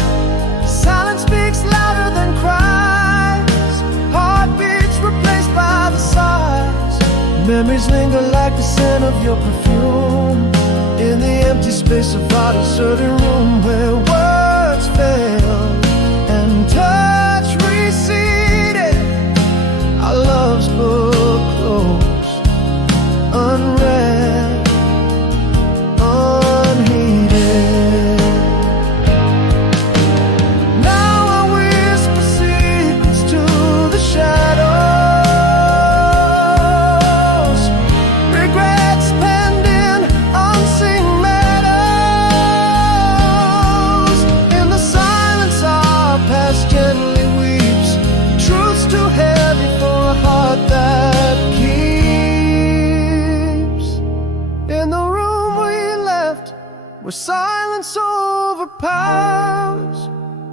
silence speaks louder than cries. Heartbeats replaced by the sighs. Memories linger like the scent of your perfume in the empty space of our deserted room, where words fail and touch receded. Our love's book closed, unread, unheeded. Now I whisper secrets to the shadows, regrets pending, unseen meadows. In the silence our past gently weeps, truth's too heavy for a heart that keeps. In the room we left, where silence overpowers,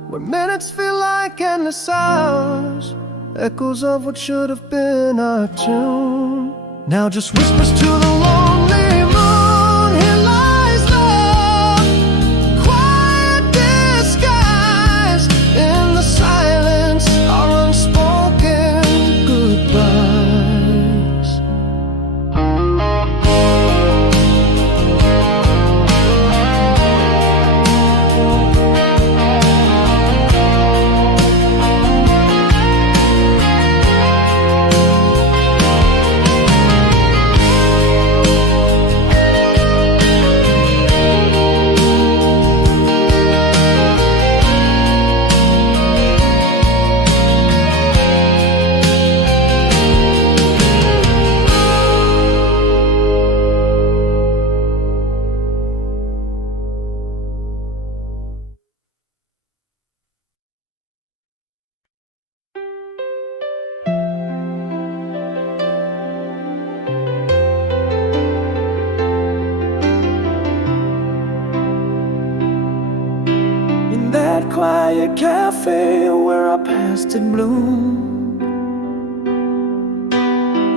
where minutes feel like endless hours, echoes of what should have been our tune, now just whispers to the lonely moon. Here lies love, quiet disguise. In the silence, our unspoken goodbyes. quiet cafe where our past had bloomed.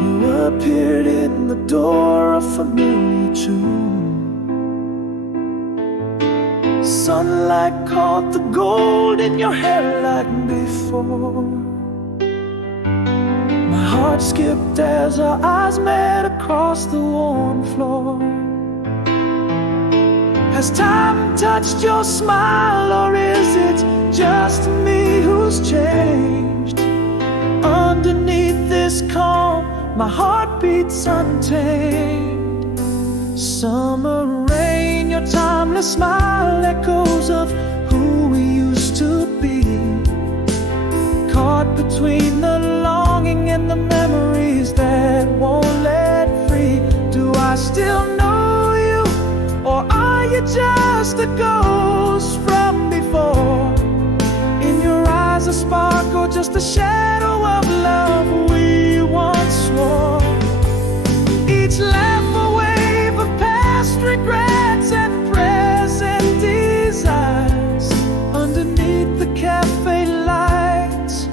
You appeared in the door, a familiar tune. Sunlight caught the gold in your hair like before. My heart skipped as our eyes met across the warm floor. Has time touched your smile, or is it just me who's changed? Underneath this calm, my heart beats untamed. Summer rain, your timeless smile, echoes of who we used to be. Caught between the longing and the memories that won't let free. Do I still know you, or are you just a ghost from before? In your eyes a spark, or just a shadow of love we once swore. Each laugh a wave of past regrets and present desires. Underneath the cafe lights,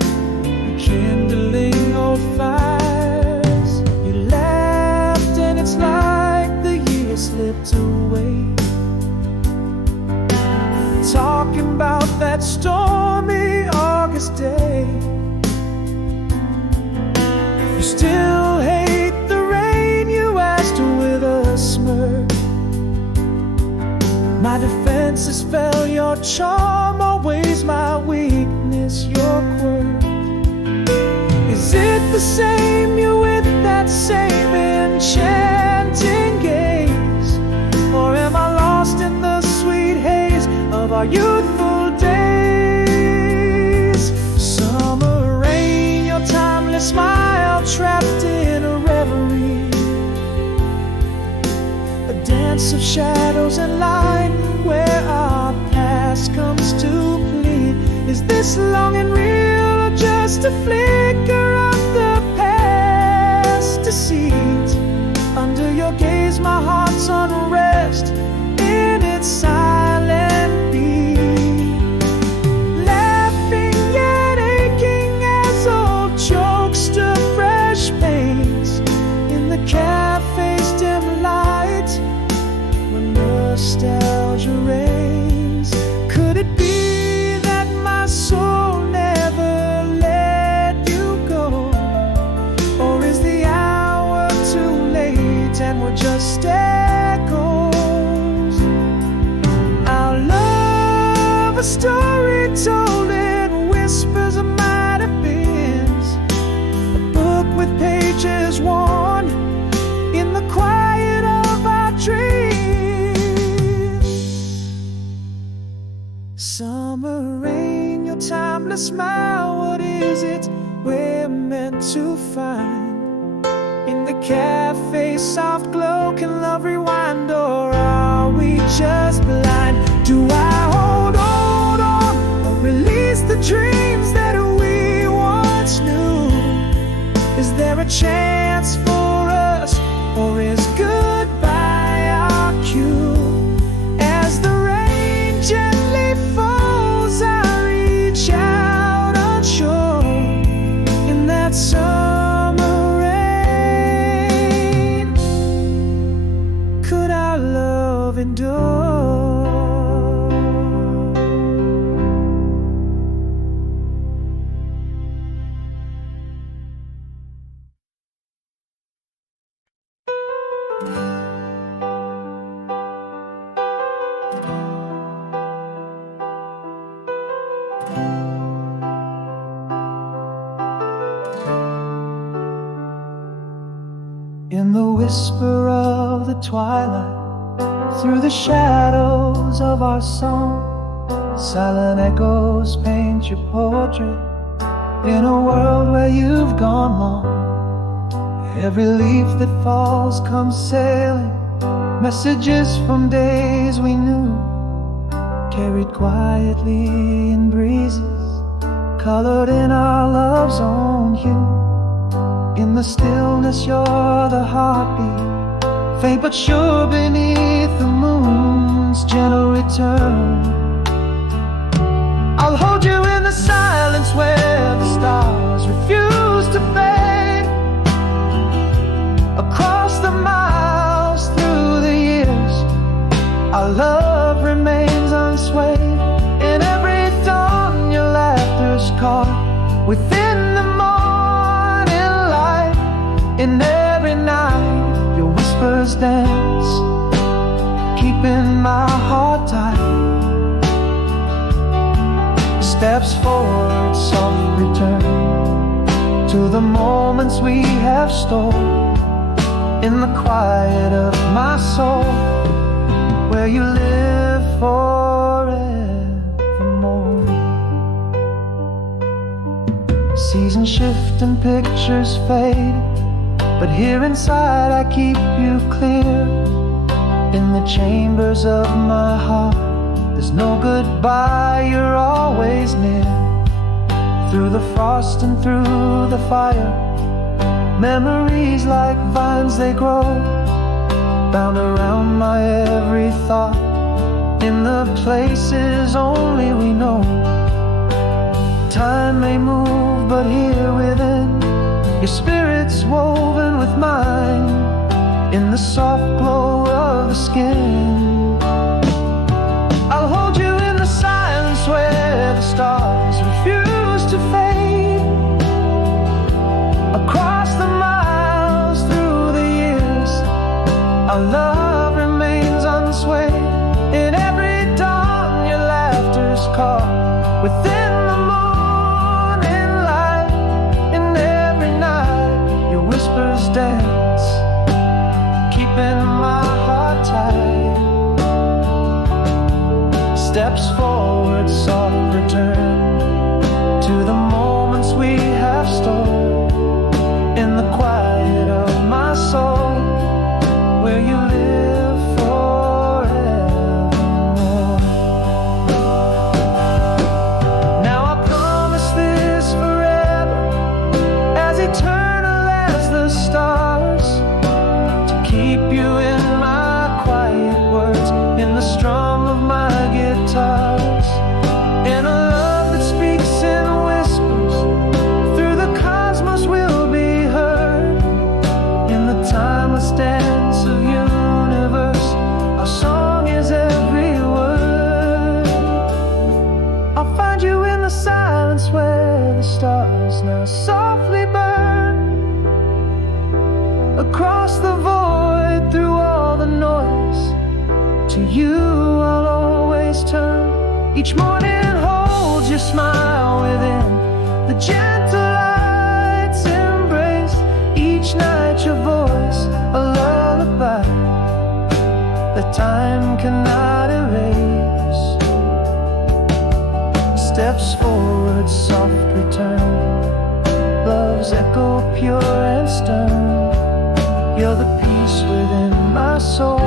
rekindling old fires. You laughed and it's like the years slipped away. Talking about that stormy August day. You still hate the rain, you asked with a smirk. My defenses fell, your charm always my weakness, your quirk. Is it the same, you with that same enchanting gaze? Or am I lost in the sweet haze of our youthful days? Summer rain, your timeless smile, trapped in a reverie. A dance of shadows and light, where our past comes to plead. Is this longing real, or just a flicker of the past deceit? Under your gaze my heart's unrest in its silent beat. Laughing yet aching as old jokes stir fresh pains. In the cafe's dim light, when nostalgia reigns. Could it be that my soul never let you go? Or is the hour too late and we're just echoes? Our love, a story told in whispers of might have beens. A book with pages worn in the quiet of our dreams. Summer rain, your timeless smile, what is it we're meant to find? In the cafe, soft glow, can love rewind, or are we just blind? Do I hold on, or release the dreams that we once knew? Is there a chance for us, or is goodbye our cue? As the rain gently falls, I reach out unsure. In that summer rain, could our love endure? In the whisper of the twilight, through the shadows of our song, silent echoes paint your portrait. In a world where you've gone long, every leaf that falls comes sailing. Messages from days we knew, carried quietly in breezes, colored in our love's own hue. In the stillness you're the heartbeat, faint but sure beneath the moon's gentle return. I'll hold you in the silence where the stars refuse to fade. Across the miles, through the years, our love remains unswayed. In every dawn, your laughter's caught within the morning light. In every night, your whispers dance, keeping my heart tight. Steps forward, soft return to the moments we have stored in the quiet of my soul, where you live forevermore. Seasons shift and pictures fade, but here inside I keep you clear. In the chambers of my heart, there's no goodbye, you're always near. Through the frost and through the fire, memories like vines they grow, bound around my every thought, in the places only we know. Time may move, but here within, your spirit's woven with mine, in the soft glow of the skin. I'll hold you in the silence where the stars refuse to fade. Across the miles, through the years, our love remains unswayed. In every dawn, your laughter's caught within the morning light. In every night, your whispers dance, keeping my heart tight. Steps forward, soft return to the moments we have stored in the quiet of my soul, where you live forevermore. Now I promise this forever, as eternal as the stars, to keep you in my quiet words, in the strum of my guitars, in a love that speaks in whispers. Through the cosmos we'll be heard, in the timeless dance of universe. Our song is every word. I'll find you in the silence where the stars now softly burn. Across the void, through all the noise, to you I'll always turn. Each morning holds your smile within the gentle light's embrace. Each night your voice, a lullaby that time cannot erase. Steps forward, soft return, love's echo pure and stern. You're the peace within my soul,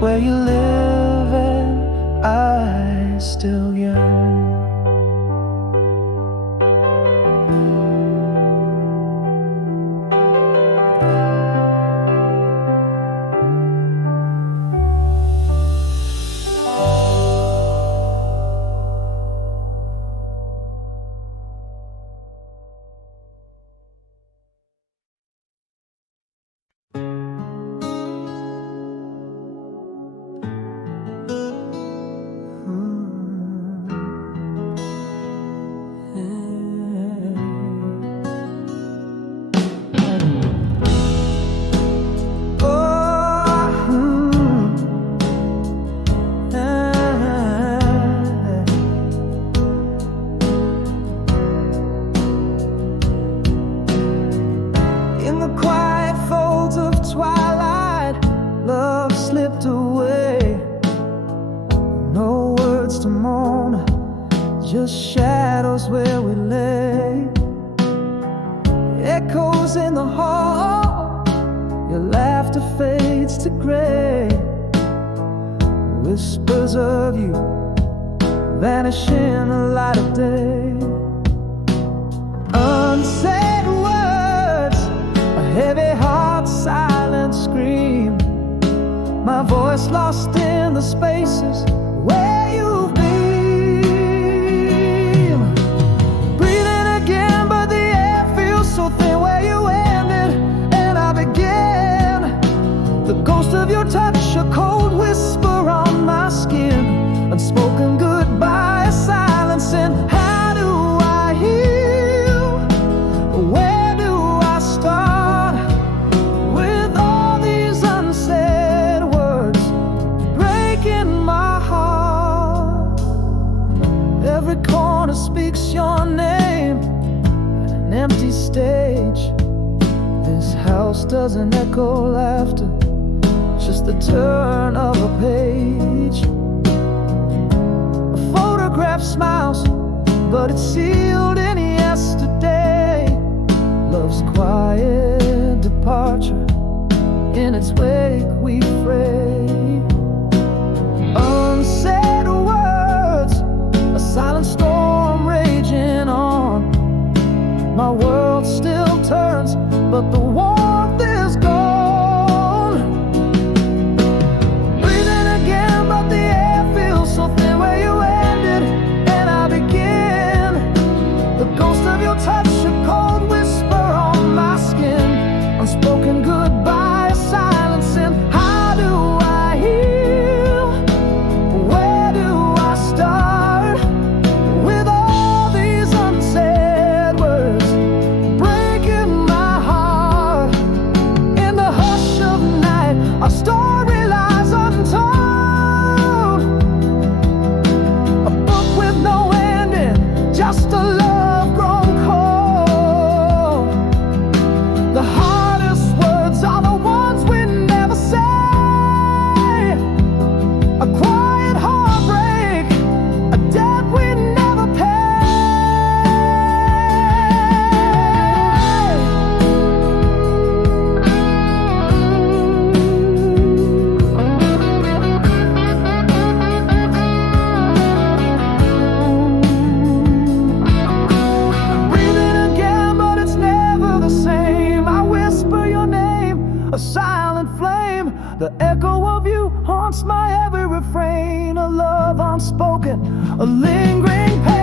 where you live and I still yearn. Just shadows where we lay, echoes in the hall. Your laughter fades to gray. Whispers of you vanish in the light of day. Unsaid words, a heavy heart, silent scream. My voice lost in the spaces where you've been. empty stage. This house doesn't echo laughter, just the turn of a page. A photograph smiles, but it's sealed in yesterday. Love's quiet departure, in its wake we fray. Unsaid words, a silent storm raging on. My world still turns, but the warmth is gone. Breathing again, but the air feels so thin where you ended and I begin. The ghost of your touch, a cold whisper on my skin. Unspoken goodbye, a silent sin. How do I heal? Where do I start? With all these unsaid words breaking my heart. In the hush of night, our story lies untold. A book with no ending, just a love grown cold. The hardest words are the ones we never say. A quiet heartbreak, a debt we never pay. Breathing again, but it's never the same. I whisper your name, a silent flame. The echo of you haunts my every refrain. A love unspoken, a lingering pain.